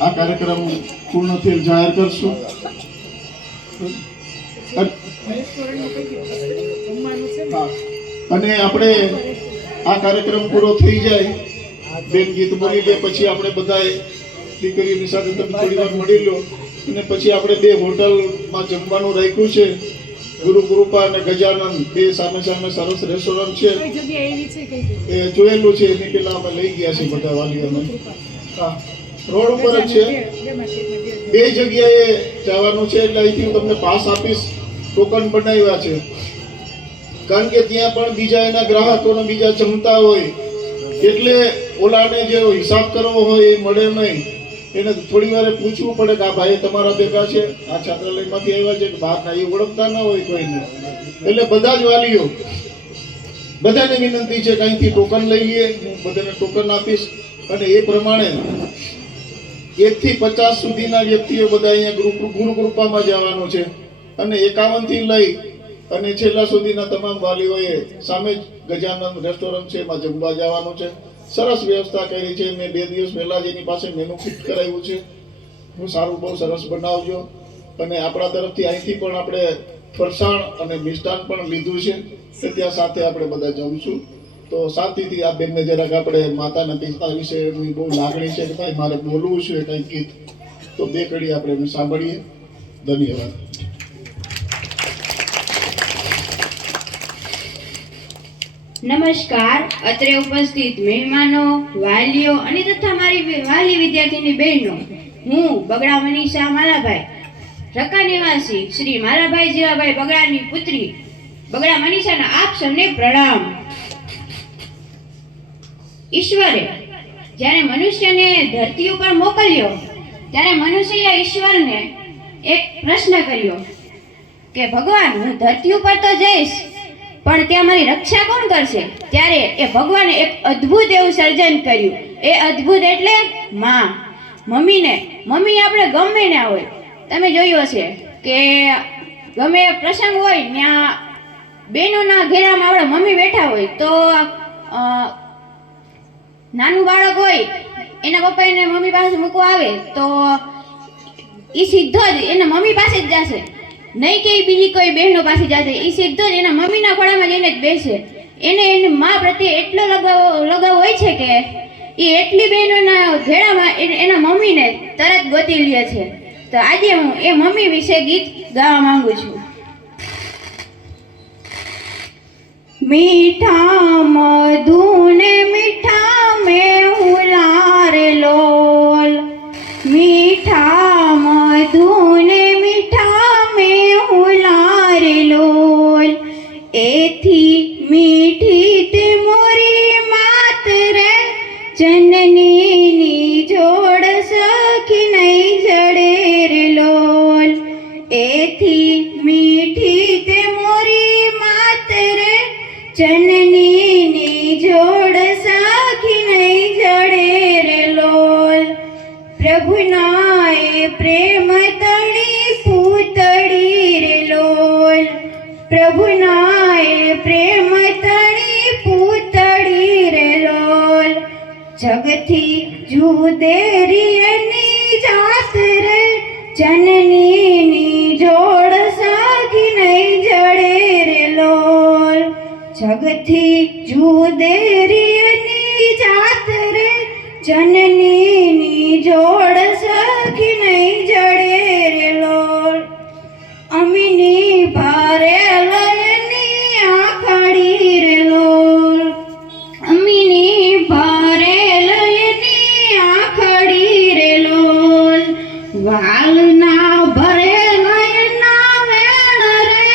આ કાર્યક્રમ પૂર્ણ થયેલ જાહેર કરશું. હા. અને આપણે આ કાર્યક્રમ પૂરો થઈ જાય, બેન ગીત બોલી દે, પછી આપણે બધાએ દીકરીઓની સાથે તમે થોડી વાર મળી લો અને પછી આપણે 2 હોટલમાં જમવાનું રાખ્યું છે. ગુરુ કૃપા અને ગજાનંદ બે સામે સામે સરસ રેસ્ટોરન્ટ છે, એ જોયેલું છે. એની પેલા અમે લઈ ગયા છીએ બધા વાલીઓને. હા, રોડ ઉપર જ છે. 2 જગ્યાએ જવાનું છે એટલે અહીંથી હું તમને પાસ આપીશ. ટોકન બનાવ્યા છે કારણ કે ત્યાં પણ બીજા એના ગ્રાહકોને બીજા જમતા હોય એટલે ઓલાને જે હિસાબ કરવો હોય એ મળે નહીં. એને થોડી વારે પૂછવું પડે કે આ ભાઈ તમારા ભેગા છે, આ છાત્રાલયમાંથી આવ્યા છે કે બહારના, એ ઓળખતા ન હોય કોઈને. એટલે બધા જ વાલીઓ બધાને વિનંતી છે કે અહીંથી ટોકન લઈ લઈએ. હું બધાને ટોકન આપીશ અને એ પ્રમાણે 1 થી 50 સુધીના વ્યક્તિઓ બધા અહીંયા ગુરુ કૃપામાં જવાનું છે અને 51 થી લઈ અને છેલ્લા સુધીના તમામ વાલીઓએ સામે જ ગજાનંદ રેસ્ટોરન્ટ છે એમાં જમવા જવાનું છે. સરસ વ્યવસ્થા કરી છે. મેં 2 દિવસ પહેલા જ એની પાસે મેનુ ફિટ કરાવ્યું છે. હું સારું બહુ સરસ બનાવજો. અને આપણા તરફથી અહીંથી પણ આપણે ફરસાણ અને મિષ્ટાન પણ લીધું છે કે ત્યાં સાથે આપણે બધા જમશું. તો શાંતિથી આ બેનને જરાક આપણે માતાના પિતા વિશેની બહુ લાગણી છે કે ભાઈ મારે બોલવું છે કંઈક ગીત, તો 2 કડી આપણે એમને સાંભળીએ. ધન્યવાદ. નમસ્કાર. અત્રે ઉપસ્થિત મહેમાનો, વાલીઓ અને તથા મારી વાલી વિદ્યાર્થીની બહેનો, હું બગડા મનીષા માલાભાઈ, રકા નિવાસી શ્રી માલાભાઈ જીવાભાઈ બગડાની પુત્રી બગડા મનીષાના આપ સૌને પ્રણામ. ઈશ્વરે જ્યારે મનુષ્યને ધરતી ઉપર મોકલ્યો ત્યારે મનુષ્યએ ઈશ્વરને એક પ્રશ્ન કર્યો કે ભગવાન, હું ધરતી ઉપર તો જઈશ પણ ત્યાં મારી રક્ષા કોણ કરશે? ત્યારે એ ભગવાને એક અદ્ભુત એવું સર્જન કર્યું. એ અદ્ભુત એટલે માં. મમ્મી આપણે ગમે ના હોય, તમે જોયું હશે કે ગમે પ્રસંગ હોય ત્યાં બહેનોના ઘેરામાં આપણે મમ્મી બેઠા હોય તો નાનું બાળક હોય એના પપ્પા એને મમ્મી પાસે મૂકવા આવે તો એ સીધો જ એના મમ્મી પાસે જ જશે, નહીં કે બીજી કોઈ બહેનો પાસે જશે. એ સીધો જ એના મમ્મીના ખોળામાં જઈને જ બેસે. એને એની મા પ્રત્યે એટલો લગાવ હોય છે કે એ એટલી બહેનોના ઘેડામાં એના મમ્મીને તરત ગોતી લે છે. તો આજે હું એ મમ્મી વિશે ગીત ગાવા માંગુ છું. મીઠા મધુને મીઠા મેહુલા રે લોલ, મીઠા મધુને મીઠા મેહુલા રે લોલ, એથી મીઠી તે મોરી માત રે, જનનીની જોડ સખી નહીં જડે રે લોલ, એથી મીઠી તે મોરી માત રે, જનનીની જોડ સખી નહીં જડે રે લોલ. પ્રભુના એ પ્રેમ તળી પૂતળી રે લોલ, પ્રભુના એ પ્રેમ તળી પૂતળી રે લોલ, જગથી જુદેરી એની જાત રે, જનનીની જોડ સખી નહીં જડે રે લોલ, જગથી જુદેરી એની જાત રે, જનનીની જોડ સખી નહીં જડે રે લોલ. અમીની ભારે લયની આખડી રે લોલ, અમીની ભારે લયની આખડી રે લોલ, વાલના ભરે લયના વેણ રે,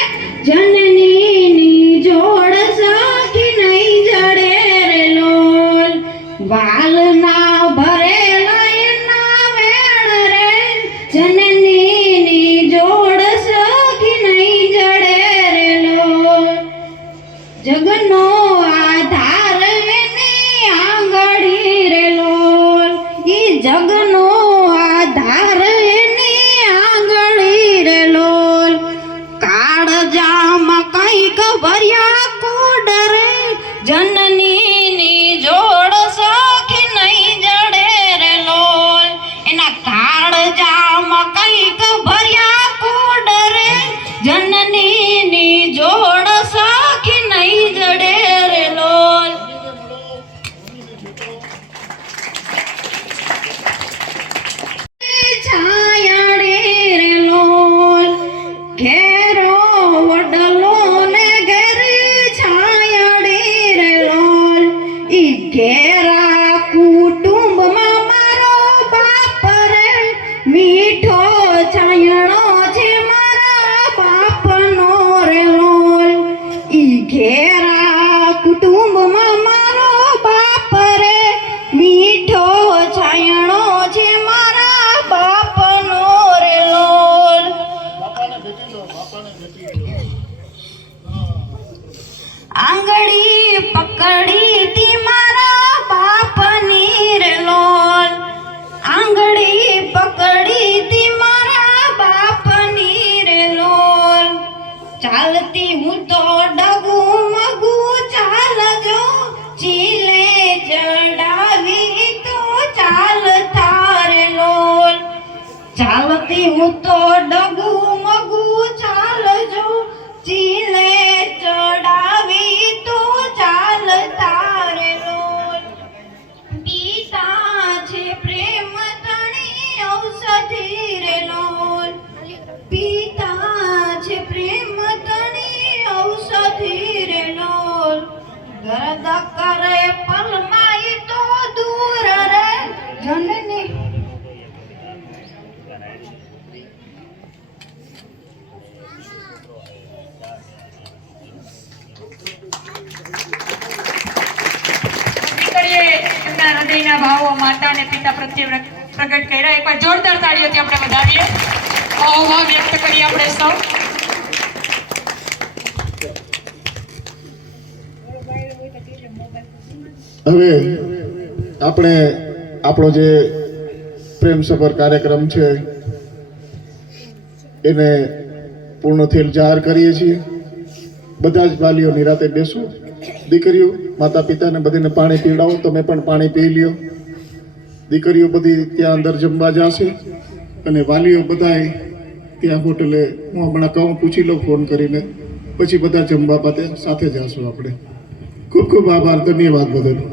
જનનીની જોડ સખી નહીં જડે રે લોલ, વાલના ભરે લયના વેણ રે, જનનીની જોડ સખી નહીં જડે રે લોલ. જગનો આધાર એની આંગળી રે લોલ, ઈ જગનો આધાર એની આંગળી રે લોલ કાળજામાં કંઈક ભર્યા કોડ રે જનની ની જોડ સખી નહીં જડે રે લોલ એના કાળજામાં કંઈક ભર્યા કોડ રે જનની ની જોડ સખી નહીં જડે રે લોલ છાયાડે રે લોલ ઘેરો વડલો ને ઘેરે છાયાડે રે લોલ ઈ ઘેરા કુટુંબમાં મારો બાપ રે મીઠો છાયણો છે મારા બાપનો રે લોલ ઈ ઘેરા કુટુંબમાં મારો બાપ રે મીઠો છાયણો છે મારા બાપનો રે લોલ આંગળી પકડી તી મારા બાપની રે લોલ આંગળી પકડી તી મારા બાપની રે લોલ ચાલતી હું તો ડગુ મગુ ચાલજો ચીલે ચડાવી તો ચાલતા રે લોલ ચાલતી હું તો ડગુ મગુ ચાલજો ચીલે ચડાવી તો ચાલતા રે લોલ પિતા છે પ્રેમ તણી ઔષધિ રે લોલ પિતા છે પ્રેમ તણી ઔષધિ રે લોલ દર્દ કરે પલમાઈ તો દૂર રે જનની દીકરીએ એમના હૃદયના ભાવો માતા અને પિતા પ્રત્યે પ્રગટ કર્યા. એકવાર જોરદાર તાળીઓથી આપણે વધાવીએ. ભાવ વ્યક્ત કરીએ આપણે સૌ. હવે આપણે આપણો જે પ્રેમસભર કાર્યક્રમ છે એને પૂર્ણ થયેલ જાહેર કરીએ છીએ. બધા જ વાલીઓ નિરાતે બેસો. દીકરીઓ માતા પિતાને બધીને પાણી પીવડાવો. તમે પણ પાણી પી લ્યો. દીકરીઓ બધી ત્યાં અંદર જમવા જશે અને વાલીઓ બધાય ત્યાં હોટલે હું હમણાં કહું પૂછી લઉં ફોન કરીને પછી બધા જમવા પાસે સાથે જશું આપણે. ખૂબ ખૂબ આભાર. ધન્યવાદ બધાનો.